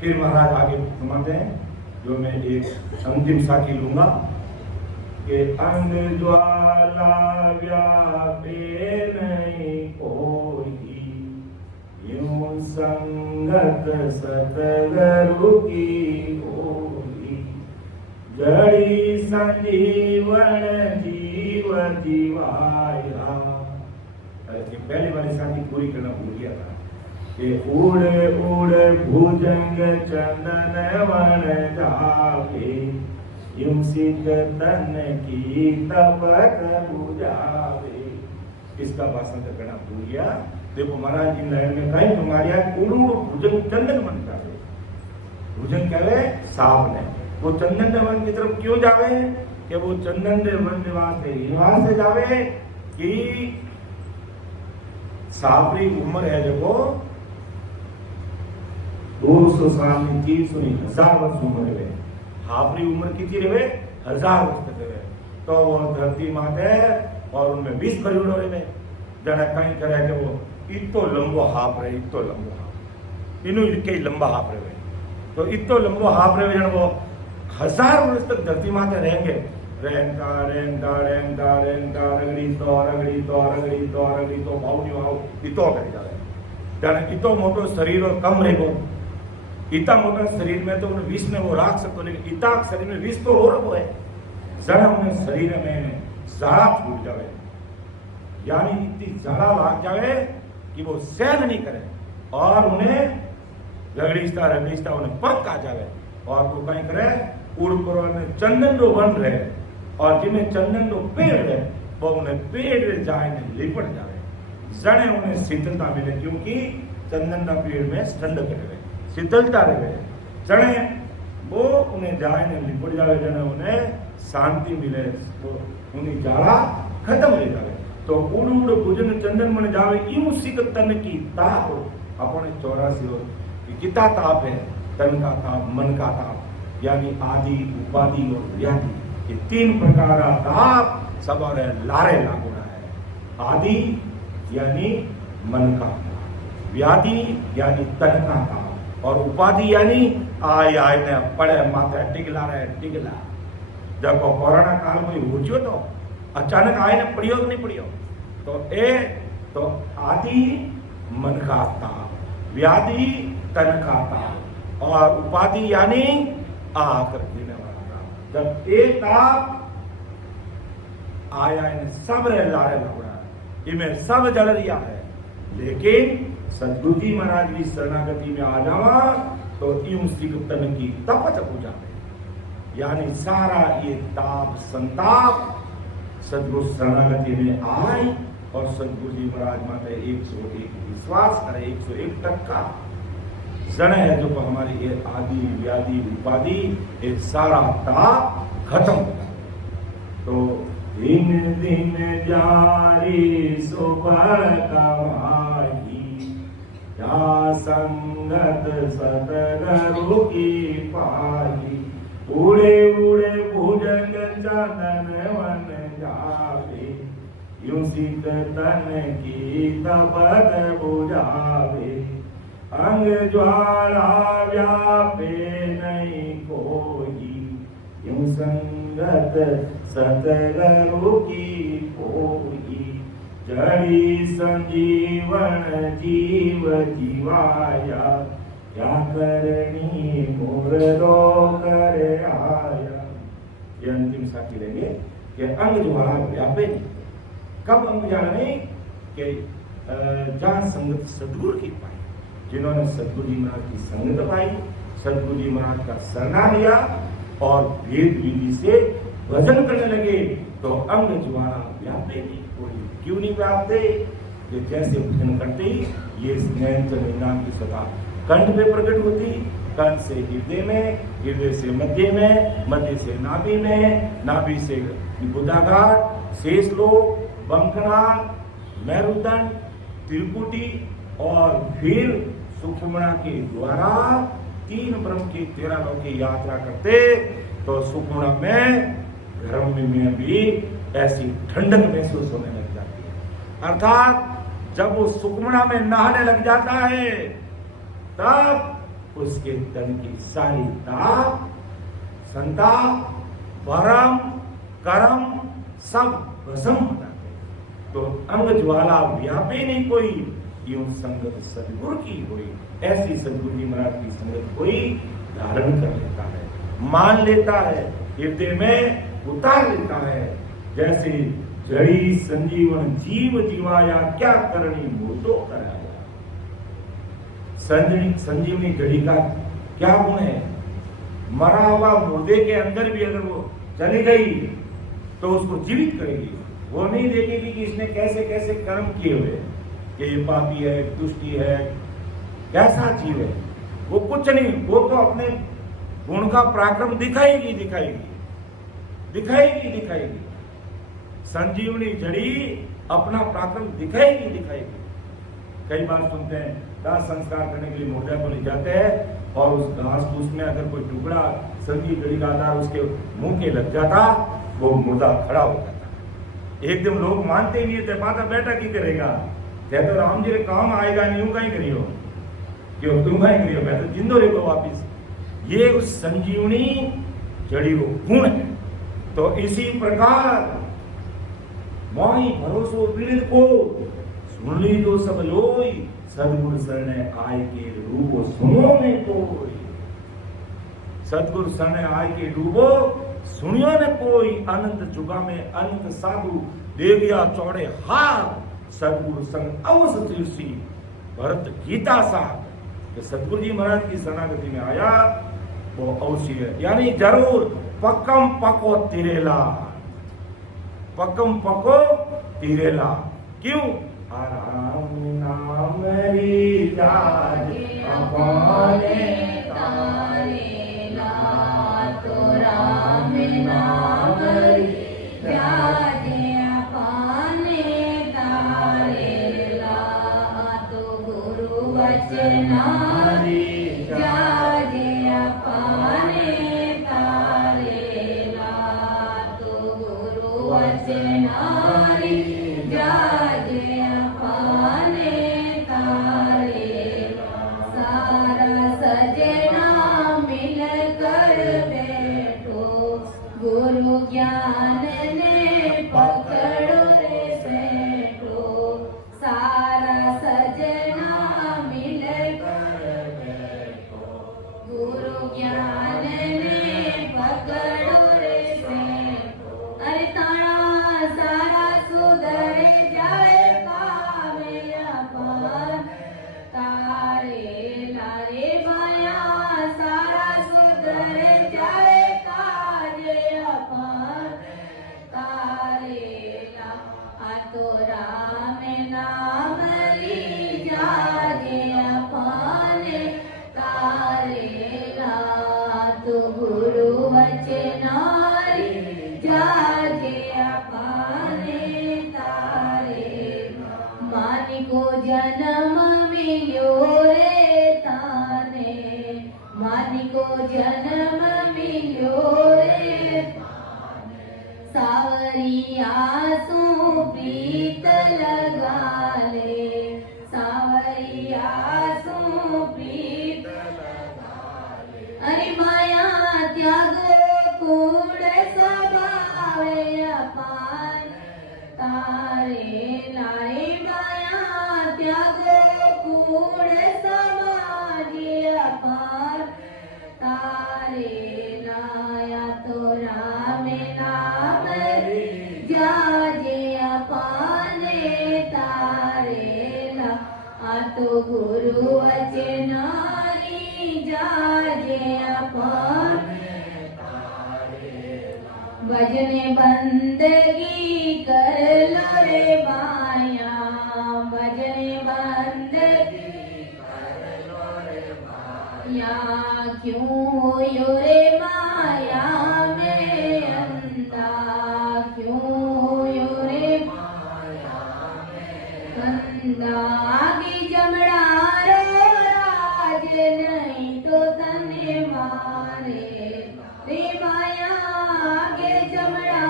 फिर महाराज आगे समझते हैं, जो मैं एक अंतिम साखी लूंगा कि अंग ज्वाला व्यापे नहीं कोई, यूं संगत सतगुरु की होई, जड़ी संजीवन जीव जीवाया। अरे पहले वाली शादी पूरी करना भूल गया था कि उड़ उड़ भुजंग चंदन वन जावे, यूं सिख तन की तपक बुझावे। इसका भाषण करना भूल गया। देखो महाराज इन लाइन में कहीं हमारे उड़ उड़ भुजंग चंदन वन जावे। भुजंग कहे सांप ने, वो चंदन वन की तरफ क्यों जावे कि वो चंदन वन निवास से जावे कि सापरी उम्र है देखो 200 साल में 300 नहीं 1000 वर्ष उम्र है। हापरी उम्र कितनी रहे 1000 वर्ष तक रहे। तो वो धरती माते और उनमें 20 करोड़ रहे। जरा कहीं करे कि वो इतो लंबो हाप रहे, इतो लंबो हाप इनो कई लंबा हाप रहे। तो इतो लंबो हाप रहे जन वो 1000 वर्ष तक धरती माते रहेंगे। रेंका रेंका रेंका रेंका रगड़ी तो भाव नहीं भाव इतो कर जावे। जाने इतो मोटो शरीर और कम रहेगो। इतना मोटा शरीर में तो उन्हें विष ने वो राख सकते, लेकिन इतना शरीर में विष तो हो रहा है। जरा उन्हें शरीर में जरा छूट जावे, यानी इतनी जरा लाग जावे कि वो सहन नहीं करे और उन्हें रगड़ीस्ता उन्हें पक आ जावे और वो कहीं करे उड़ पर चंदन जो बन रहे और जिन्हें चंदन जो पेड़ है वो उन्हें पेड़ जाए लिपट जावे। जने उन्हें शीतलता मिले क्योंकि चंदन का पेड़ में ठंडक रहे, शीतलता रहे। जने वो उन्हें जाए लिपट जावे, जने उन्हें शांति मिले, तो उन्हें जाड़ा खत्म हो जावे। तो उड़ उड़ भुजंग चंदन मन जावे, यूं सिक तन की ताप। अपने 84 हो कितना ताप है, तन का ताप, मन का ताप, यानी आदि उपाधि और व्याधि, ये 3 प्रकार का ताप सब और लारे लागू है। आदि यानी मन का ताप, व्याधि यानी तन का ताप और उपाधि यानी आय ने पड़े माथे टिकला रहे टिकला। जब वो कोरोना काल में हुचो तो अचानक आय ने पड़ियो कि नहीं पड़ियो, तो आदि मन का ताप, व्याधि तन का ताप और उपाधि यानी आकर देने वाला ताप। जब एक ताप आया ने सब लारे लगा, इनमें सब जल रिया है, लेकिन सदगुरु जी महाराज की शरणागति में आ जावा तो यूं सिख तन की तपत हो जावे। यानी सारा ये ताप संताप सदगुरु शरणागति में आए और सदगुरु जी महाराज माते 101 विश्वास करे, 101 टक्का जन है जो हमारी ये आदि व्याधि उपाधि ये सारा ताप खत्म हो जाए। तो दिन दिन जारी सुबह कमाई, या संगत सतगुरु की पाई। उड़े उड़े भुजंग चंदन वन जावे, यूं सिख तन की तपत बुझावे। अंग ज्वाला व्यापे नहीं कोई, यूं संगत सतगुरु की होई। जड़ी संजीवन जीव जीवाया, क्या करनी मुर्दो करे आया। ये अंतिम साथी लेंगे कि अंग ज्वाला व्यापे नहीं। कब अंग ज्वाला नहीं कि जहाँ संगत सदगुरु की पाई, जिन्होंने सदगुरु जी महाराज की संगत पाई, सदगुरु जी महाराज का शरणा लिया और वेद विधि से भजन करने लगे, तो अंग ज्वाला व्यापे नहीं। कोई क्यों नहीं व्यापते? कि जैसे भजन करते ही ये स्नेह नाम की सदा कंठ पे प्रकट होती, कंठ से हृदय में, हृदय से मध्य में, मध्य से नाभि में, नाभि से बुधाघाट, शेषलोक, बंकनाथ, मेरुदंड, त्रिकुटी और फिर सुषुम्ना के द्वारा 3 ब्रह्म की 13 लोक की यात्रा करते, तो सुषुम्ना में गर्भ में भी ऐसी ठंडक महसूस होने लग जाती है। अर्थात जब वो सुषुम्ना में नहाने लग जाता है तब उसके तन की सारी ताप संताप भरम कर्म सब भस्म हो जाते। तो अंग ज्वाला व्यापे नहीं कोई, यूं संगत सदगुरु की हुई। ऐसी सदगुरु जी महाराज की संगत कोई धारण कर लेता है, मान लेता है, हृदय में उतार लेता है। जैसे जड़ी संजीवन जीव जीवाया, क्या करनी मूर्तो कराया। संजीवनी जड़ी का क्या गुण है? मरा हुआ मुर्दे के अंदर भी अगर वो चली गई तो उसको जीवित करेगी। वो नहीं देखेगी कि इसने कैसे कैसे कर्म किए हुए, कि ये पापी है, दुष्टी है, कैसा जीव है। वो कुछ नहीं, वो तो अपने गुण का पराक्रम दिखाएगी दिखाएगी दिखाएगी दिखाएगी। संजीवनी जड़ी अपना पराक्रम दिखाएगी दिखाएगी। कई बार सुनते हैं दाह संस्कार करने के लिए मुर्दा को ले जाते हैं और उस घास फूस में अगर कोई टुकड़ा संजीव जड़ी का आधार उसके मुंह के लग जाता, वो मुर्दा खड़ा हो जाता। एकदम लोग मानते ही नहीं थे, माता बेटा की करेगा, कहते तो राम जी रे काम आएगा नहीं, का ही करियो, क्यों तुम का ही करियो, मैं तो जिंदो रहेगा वापिस। ये उस संजीवनी जड़ी वो गुण है। तो इसी प्रकार मोहि भरोसो पीड़ित को सुन ली जो सब लोई, सदगुरु शरण आय के डूबो सुनो ने कोई। सदगुरु शरण आय के डूबो सुनियो ने कोई। अनंत जुगा में अनंत साधु देविया चौड़े हाथ, सदगुरु संग अवश्य तीर्सी भरत गीता साथ। कि सदगुरु जी महाराज की शरणागति में आया वो अवश्य है, यानी जरूर पक्कम पको तिरेला, पक्कम पको तिरेला। क्यों? राम नाम री जाज अपने तारेला, तो राम नाम री जाज अपने तारेला, तो गुरु वचनारी जाज अपने तारेला, तो गुरु वचनारी जाज अपने तारेला। सारा सजना मिलकर बैठो, गुरु ज्ञान ने पकड़ो रे सेठो। सारा सजना मिलकर बैठो, गुरु ज्ञान ने पकड़ो रे सेठो। अरे तारा सारा सुधर जाए पावे अपार तारे लारे माया, सारा सुधर जाए काजे अपार तारे ला। आ तो राम नाम री जाजे अपने तारेला, तो गुरु वचनारी जाजे अपने तारेला। मानिको जन्म मिलो रे ताने, मानिको जन्म मिलो रे सावरी आंसू प्रीत लगा ले, सावरी आंसू प्रीत लगा ले। अरे माया त्यागो कूड़ स्वभावे अपान तारे लाए। माया त्यागो कूड़ समाजे अपार तारे लाया, तो राम नाम जाजे अपने तारेला, आ तो गुरु वचनारी जाजे अपने तारेला। भजने बंदगी कर लो रे माया, भजने बंदगी कर लो रे माया। क्यों हो रे माया में अंधा, क्यों हो रे माया में अंधा। आगे जमड़ा रो राज नहीं तो तने मारे रे माया, आगे जमड़ा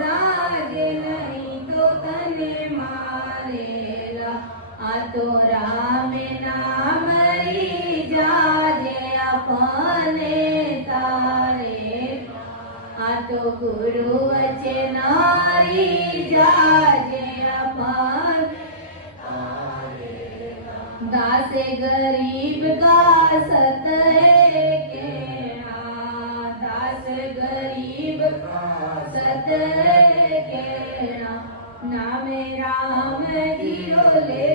राज नहीं तो तने मारेला। आ तो राम नाम री जाजे अपने तारेला, आ तो गुरु वचनारी जाजे अपने तारेला। दास गरीब का सत है कहना, दास गरीब का सत है कहना, नाम राम जियो ले,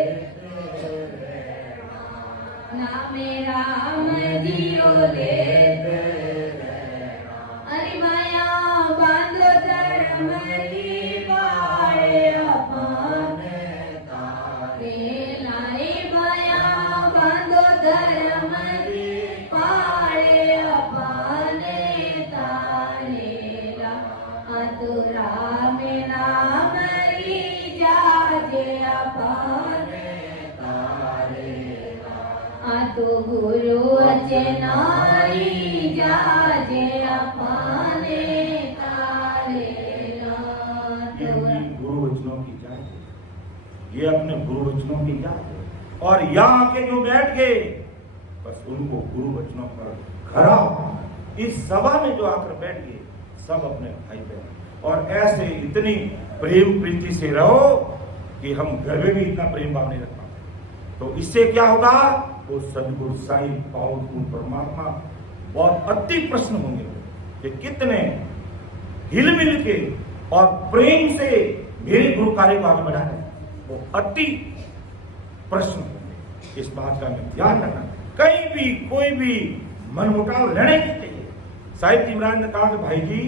नाम राम जियो ले, अरे माया बांधो धर्म की पाए अपने तारे लाए, माया बांधो धर्म की पाए अपने तारे ला, अतुरा में नाम री जाजे अपने तारे ला, अतु गुरु अचनारी जाजे अपने तारे ला। ये गुरु वचनों की जात है, ये अपने गुरु वचनों की जात है। और यहाँ के जो बैठ गए बस उनको गुरु वचनों पर खरा, इस सभा में जो आकर बैठ गए सब अपने भाई बहन, और ऐसे इतनी प्रेम प्रीति से रहो कि हम घर में भी इतना प्रेम भाव नहीं रख पाते। तो इससे क्या होगा, वो सदगुरु साईं पावरफुल परमात्मा बहुत अति प्रश्न होंगे कि कितने हिल मिल के और प्रेम से मेरे गुरु कार्य को आगे बढ़ा रहे हैं, वो अति प्रश्न होंगे। इस बात का हमें ध्यान रखना, कहीं भी कोई भी मनमुटाव रहने नहीं चाहिए। साहिब जी महाराज ने कहा कि भाई जी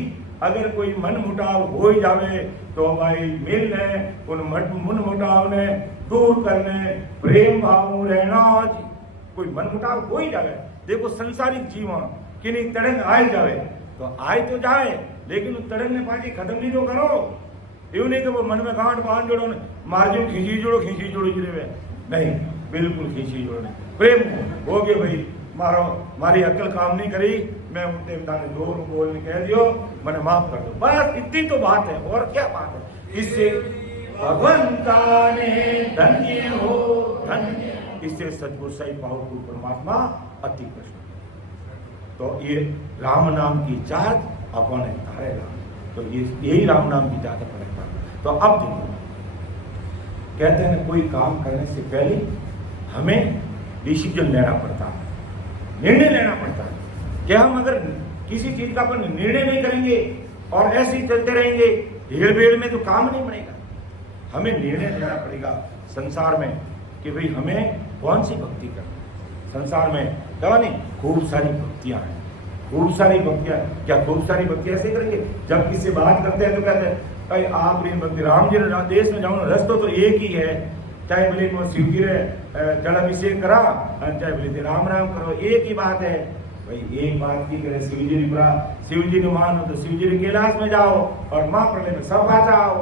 अगर कोई मनमुटाव हो ही जावे तो भाई मिल रहे उन मनमुटाव ने दूर करने, प्रेम भाव रहना, कोई मनमुटाव हो ही जावे। देखो संसारिक जीवन किन्हीं तड़ंग आए जावे तो आए तो जाए, लेकिन उस तड़ंग ने पाजी खत्म नहीं तो करो। એવું नहीं कि वो मन में गांठ बांध जोड़ो मारजो खींची जोड़ो जुड़े नहीं, बिल्कुल खींची जोड़ो नहीं, प्रेम हो गए भाई मारो मारी अक्ल काम नहीं करी, मैं उन देवता ने दो बोलने कह दियो, मैंने माफ कर दो, बस इतनी तो बात है, और क्या बात है। इससे भगवंता ने धन्य हो धन्य, इससे सदगुरु साईं पावरफुल परमात्मा अति प्रसन्न। तो ये राम नाम की जात अपन तारे राम, तो ये यही राम नाम की जात अपन। तो अब देखो कहते हैं कोई काम करने से पहले हमें डिसीजन लेना पड़ता है, निर्णय लेना पड़ता है कि हम अगर किसी चीज का अपन निर्णय नहीं करेंगे और ऐसे ही चलते रहेंगे ढेर भेड़ में तो काम नहीं बनेगा। हमें निर्णय लेना पड़ेगा संसार में कि भाई हमें कौन सी भक्ति करनी। संसार में कहा नहीं खूब सारी भक्तियां हैं, खूब सारी भक्तियां, क्या खूब सारी भक्तियां ऐसे करेंगे जब किसी से बात करते हैं तो कहते हैं भाई आप भक्ति राम जी देश में जाओ, रस्तो तो एक ही है, चाहे बोले वो शिव जी ने जलाभिषेक करा, चाहे बोले राम राम करो, एक ही बात है। भाई एक बात की करे, शिव जी ने मानो तो शिव जी के कैलाश में जाओ और माँ प्रलय में सब आ जाओ,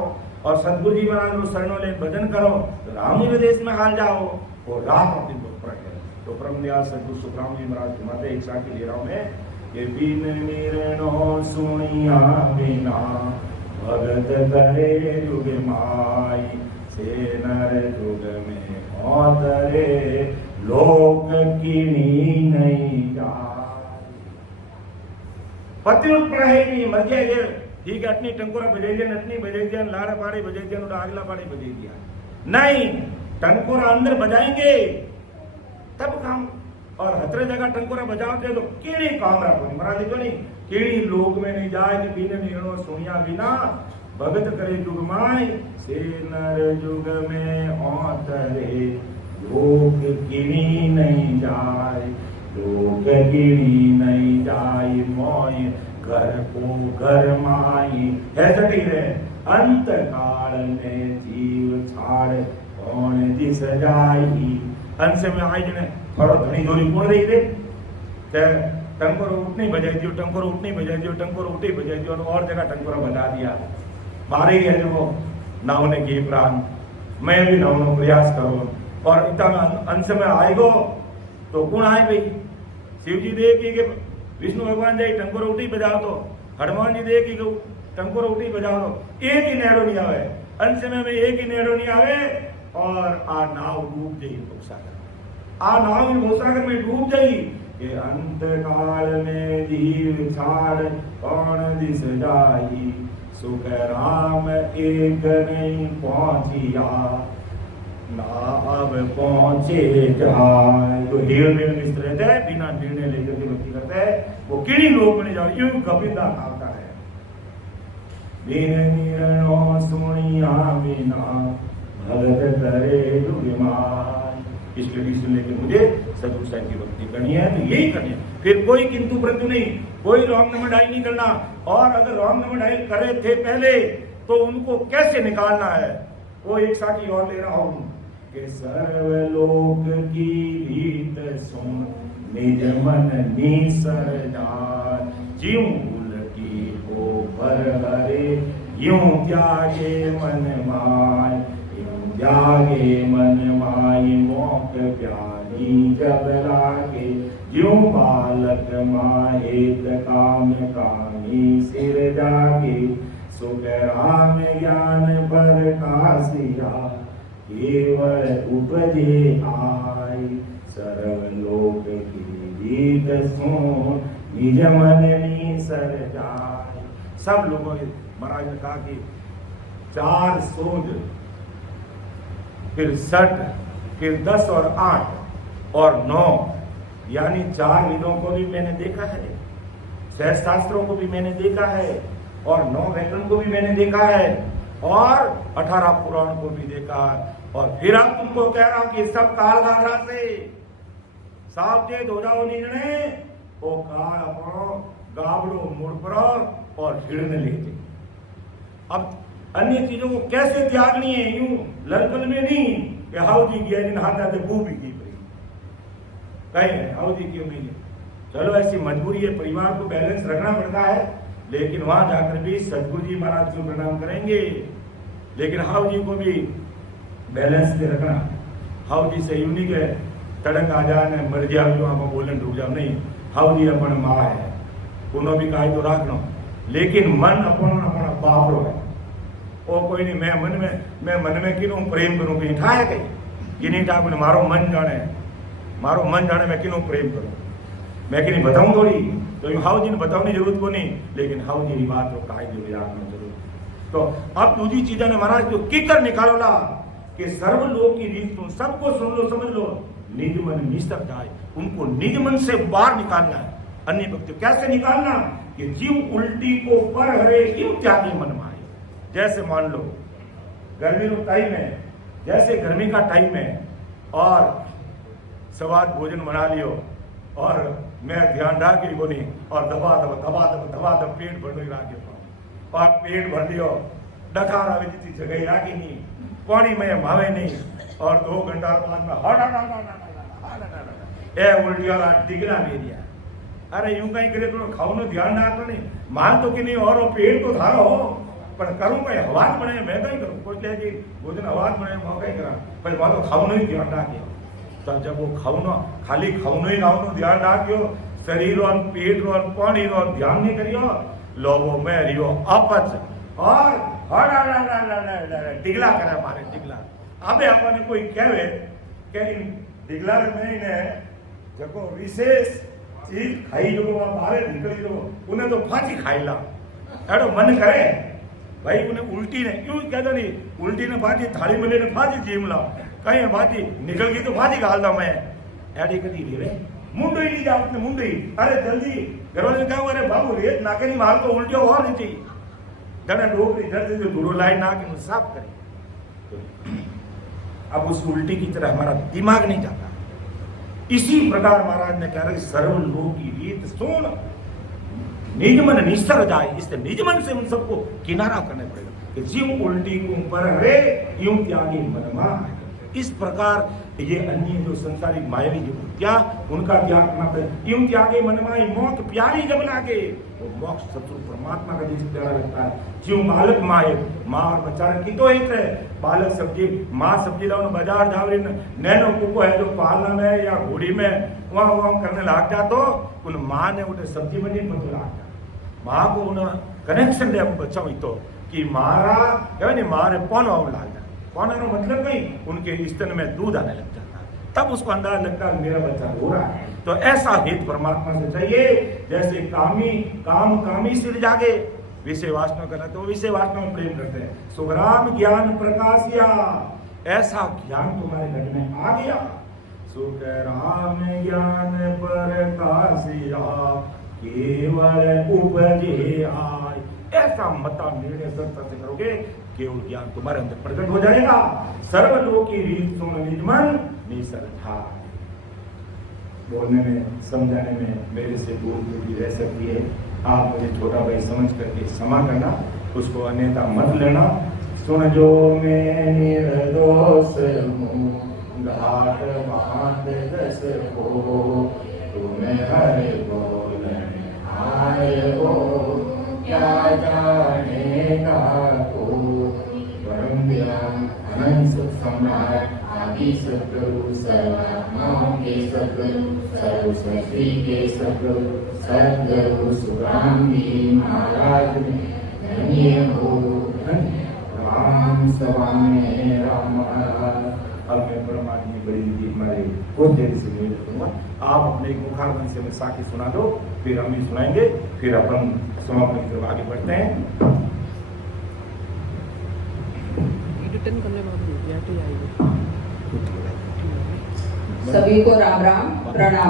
और सदगुरु जी बना लो शरणों ले भजन करो तो राम जी के देश में हाल जाओ, और रात और दिन तो फर्क है। तो परम दयाल सदगुरु सुखराम जी महाराज घुमाते एक साथी ले रहा हूं मैं, ये बिन निर्णो सुनिया बिना भगत करे जुग माई, से नर जुग में औतरे लोक कीनी नहीं जाए। पतिरुत पढ़ेगी मध्य ये ठीक है, अटनी टंकोरा बजे दिया, नटनी बजे दिया, लारा पाड़ी बजे दिया, आगला पाड़ी बजे दिया, नहीं टंकोरा अंदर बजाएंगे तब काम, और हतरे जगह टंकोरा बजाते तो केड़ी काम रखो मरा देखो नहीं, केड़ी लोग में नहीं जाए कि बिन निर्णो सुनिया बिना भगत करे जुग माई, से नर जुग में औतरे लोक गिनी नहीं जाए, लोक गिनी नहीं जाए, मोय घर को घर माई ऐसा कही रहे। अंत काल में जीव छाड़ कौन दिस जाई, अंश में आई जने थोड़ा धनी धोरी कौन रही थे, टंकोरो उठनी बजाई दियो, टंकोरो उठनी बजाई दियो, टंकोरो उठी बजाई दियो, और जगह टंकोरा बजा दिया। बारे है जो नावने की प्राण, मैं भी नावनो प्रयास करो, और इतना अंश में आएगो तो कौन आए भाई, शिव जी देखी कि विष्णु भगवान जाए टंकोरो उठी बजाओ, तो हनुमान जी देखी कि टंकोरो उठी बजाओ, तो एक ही नेड़ो नहीं आवे, अंश में एक ही नेड़ो नहीं आवे, और आ नाव डूब जाई भवसागर, आ नाव भवसागर में डूब जाई कि अंत काल में जीव छाड़ कौन दिस जाई, सुख राम एक नहीं पहुंचिया। नाव पहुंचे जाए। तो हेल में निष्ठ रहता है, बिना निर्णय लेकर के भक्ति करता है, वो किन्हीं लोग में जाओ, यूं कपिता खाता है। बिन निर्णो सुनिया बिना भगत करे दुर्गमान। इसलिए सुन लेके मुझे सदगुरु साहब की भक्ति करनी है, तो यही करनी है, फिर कोई किंतु परंतु नहीं, कोई रॉन्ग नंबर डायल नहीं करना। और अगर रॉन्ग नंबर डायल करे थे पहले तो उनको कैसे निकालना है, वो एक साथी और ले रहा हूं कि सर्वलोक की रीत सुन निज मन निसर जान। ज्यों उलटी को पर हरे यूं त्यागे मन माय, यूं त्यागे मन माय मोक प्यारी जब लागे। ज्यों बालक माहेत काम कामी सिर जागे, सुख राम ज्ञान प्रकाशिया केवल उपजे आय। सर्वलोक की रीत सुन निज मन निसर जाय। सब लोगों ने महाराज ने कहा कि 4 सोज, फिर 60, फिर 10 और 8 और 9, यानी 4 वेदों को भी मैंने देखा है, 6 शास्त्रों को भी मैंने देखा है, और 9 व्याकरण को भी मैंने देखा है, और 18 पुराण को भी देखा है। और फिर अब तुमको कह रहा हूं कि सब काल गाढ़ा से सावचेत हो जाओ निर्णय, वो काल अपनो गाबड़ो मुड़ पड़ो और हिड़ने ले जाए। अब अन्य चीजों को कैसे त्यागनी है, यूं लड़कन में नहीं कि हाउ जी गया जिन हाथा से बू भी की कहे हाउ जी क्यों नहीं। चलो ऐसी मजबूरी है, परिवार को बैलेंस रखना पड़ता है, लेकिन वहां जाकर भी सदगुरु जी महाराज को प्रणाम करेंगे, लेकिन हाउ जी को भी बैलेंस में रखना। हाउ जी से यूनिक है तड़क आ जाए मर जाओ जो आप बोलन डूब जाओ, नहीं, हाउ जी अपन माँ है, उन्होंने भी कहा तो रखना, लेकिन मन अपन अपना बाप रो है। वो कोई नहीं, मैं मन में किनों प्रेम करूं, कहीं ठाए कहीं कि नहीं ठाकुर मारो मन जाने, मारो मन जाने मैं किनों प्रेम करूं, मैं कि बताऊं थोड़ी, तो हाउ जी ने बताने की जरूरत को नहीं, लेकिन हाउ जी की बात तो काहे जो याद में जरूर। तो अब दूसरी चीजें ने महाराज जो किकर निकालो ला कि सर्वलोक की रीत तुम सबको सुन लो समझ लो, निज मन निस्तर जाए, उनको निज मन से बाहर निकालना है। अन्य भक्ति कैसे निकालना कि जीव उल्टी को पर हरे यूं त्यागी मन माए। जैसे मान लो गर्मी का टाइम है, जैसे गर्मी का टाइम है और स्वाद भोजन बना लियो और मैं ध्यान डाल के बोली और दबा दब पेट भर राखी और पेट भर लियो डकार आवे जी जगह राखी नहीं, पानी में भावे नहीं, और 2 घंटा बाद में ए उल्टी और डिगना ले दिया। अरे यूं कहीं करे तो खाओ ना ध्यान डाल नहीं, मान तो कि नहीं और पेट तो धारो हो, पर करूं कहीं आवाज बने मैं कहीं करूं, कोई कहे कि भोजन आवाज बने मैं कहीं करा, पर वहां तो खाओ नहीं ध्यान डाल के। तब जब वो खाओ खाली खाओ ही ध्यान डाकियो, शरीर और पेट और पानी और ध्यान नहीं करियो, लोगों में रियो अपच और डिगला करे मारे डिगला। अबे अपने कोई कहे कि डिगला में इन्हें जको विशेष चीज खाई जो बाहर निकली जो उन्हें तो फांसी खाई ला, एडो मन करे भाई उन्हें उल्टी ने क्यों कहते नहीं, उल्टी ने फांसी थाली में लेने फांसी जीम ला, कहीं फांसी निकल गई तो फांसी घाल दा मैं एडी कदी रे मुंडो ही नहीं जाओ मुंडो ही। अरे जल्दी घर वाले कहा अरे बाबू रेत नाके नहीं मार को उल्टियो और नहीं चाहिए, जरा डोकरी इधर से जो धूरो लाई नाके में साफ करे। तो अब उस उल्टी की तरह हमारा दिमाग नहीं जाता। इसी प्रकार महाराज ने कह रहे सर्वलोक की रीत सुन निज मन निस्तर जाए, इससे निज मन से उन सबको किनारा करना पड़ेगा कि जीव उल्टी को पर हरे यूं त्यागी मन माय। इस प्रकार ये अन्य जो संसारिक मायावी जो क्या उनका त्याग करना पड़ेगा। यूं त्यागे मन माय मोक्ष प्यारी जब लागे, वो मोक्ष शत्रु परमात्मा का जैसे प्यारा लगता है। जीव बालक माए माँ और बच्चा की तो एक है, बालक सब्जी माँ सब्जी लाओ बाजार जावरी नैनो कुको है जो पालना में या घोड़ी में वहाँ करने लग जा, तो उन माँ ने उन्हें सब्जी में नहीं पता लग जा, माँ को उन्हें कनेक्शन दे बच्चा हुई तो कि मारा क्या नहीं मारे पौन और लाग जाए, पौन मतलब नहीं उनके स्तन में दूध आने लग जाता है, तब उसको अंदाजा लगता है मेरा बच्चा रो रहा है। तो ऐसा हित परमात्मा से चाहिए जैसे कामी सिर जागे विषय वासना करना, तो विषय वासना में प्रेम करते हैं। सुग्राम ज्ञान प्रकाशिया ऐसा ज्ञान तुम्हारे घर में आ गया। सुख राम ज्ञान प्रकाशिया केवल उपजे आय। ऐसा मता निर्णय श्रद्धा से करोगे, केवल ज्ञान तुम्हारे अंदर प्रकट हो जाएगा। सर्वलोक की रीत सुन निज मन निश्रद्धा। बोलने में समझाने में मेरे से भूल भी रह सकती है, आप मुझे छोटा भाई समझ करके क्षमा करना, उसको अन्यथा मत लेना। सुन जो मैं निर्दोष हूँ घाट बांध दस हो, तुम्हें हरे बोलने आए हो क्या जानेगा को। परम ज्ञान अनंत सुख सम्राट आदि सतगुरु सर्वात्माओं के सतगुरु सर्व सृष्टि के सतगुरु सद्गुरु सुखराम जी महाराज धन्य हो। राम स्वामी राम महाराज। अब मैं परमात्मा बड़ी जी हमारे कुछ देर से नहीं रखूंगा, आप अपने एक मुखारबंद से साखी सुना दो, फिर हम भी सुनाएंगे, फिर अपन समापन की तरफ आगे बढ़ते हैं। रिटर्न करने में सभी को राम राम प्रणाम।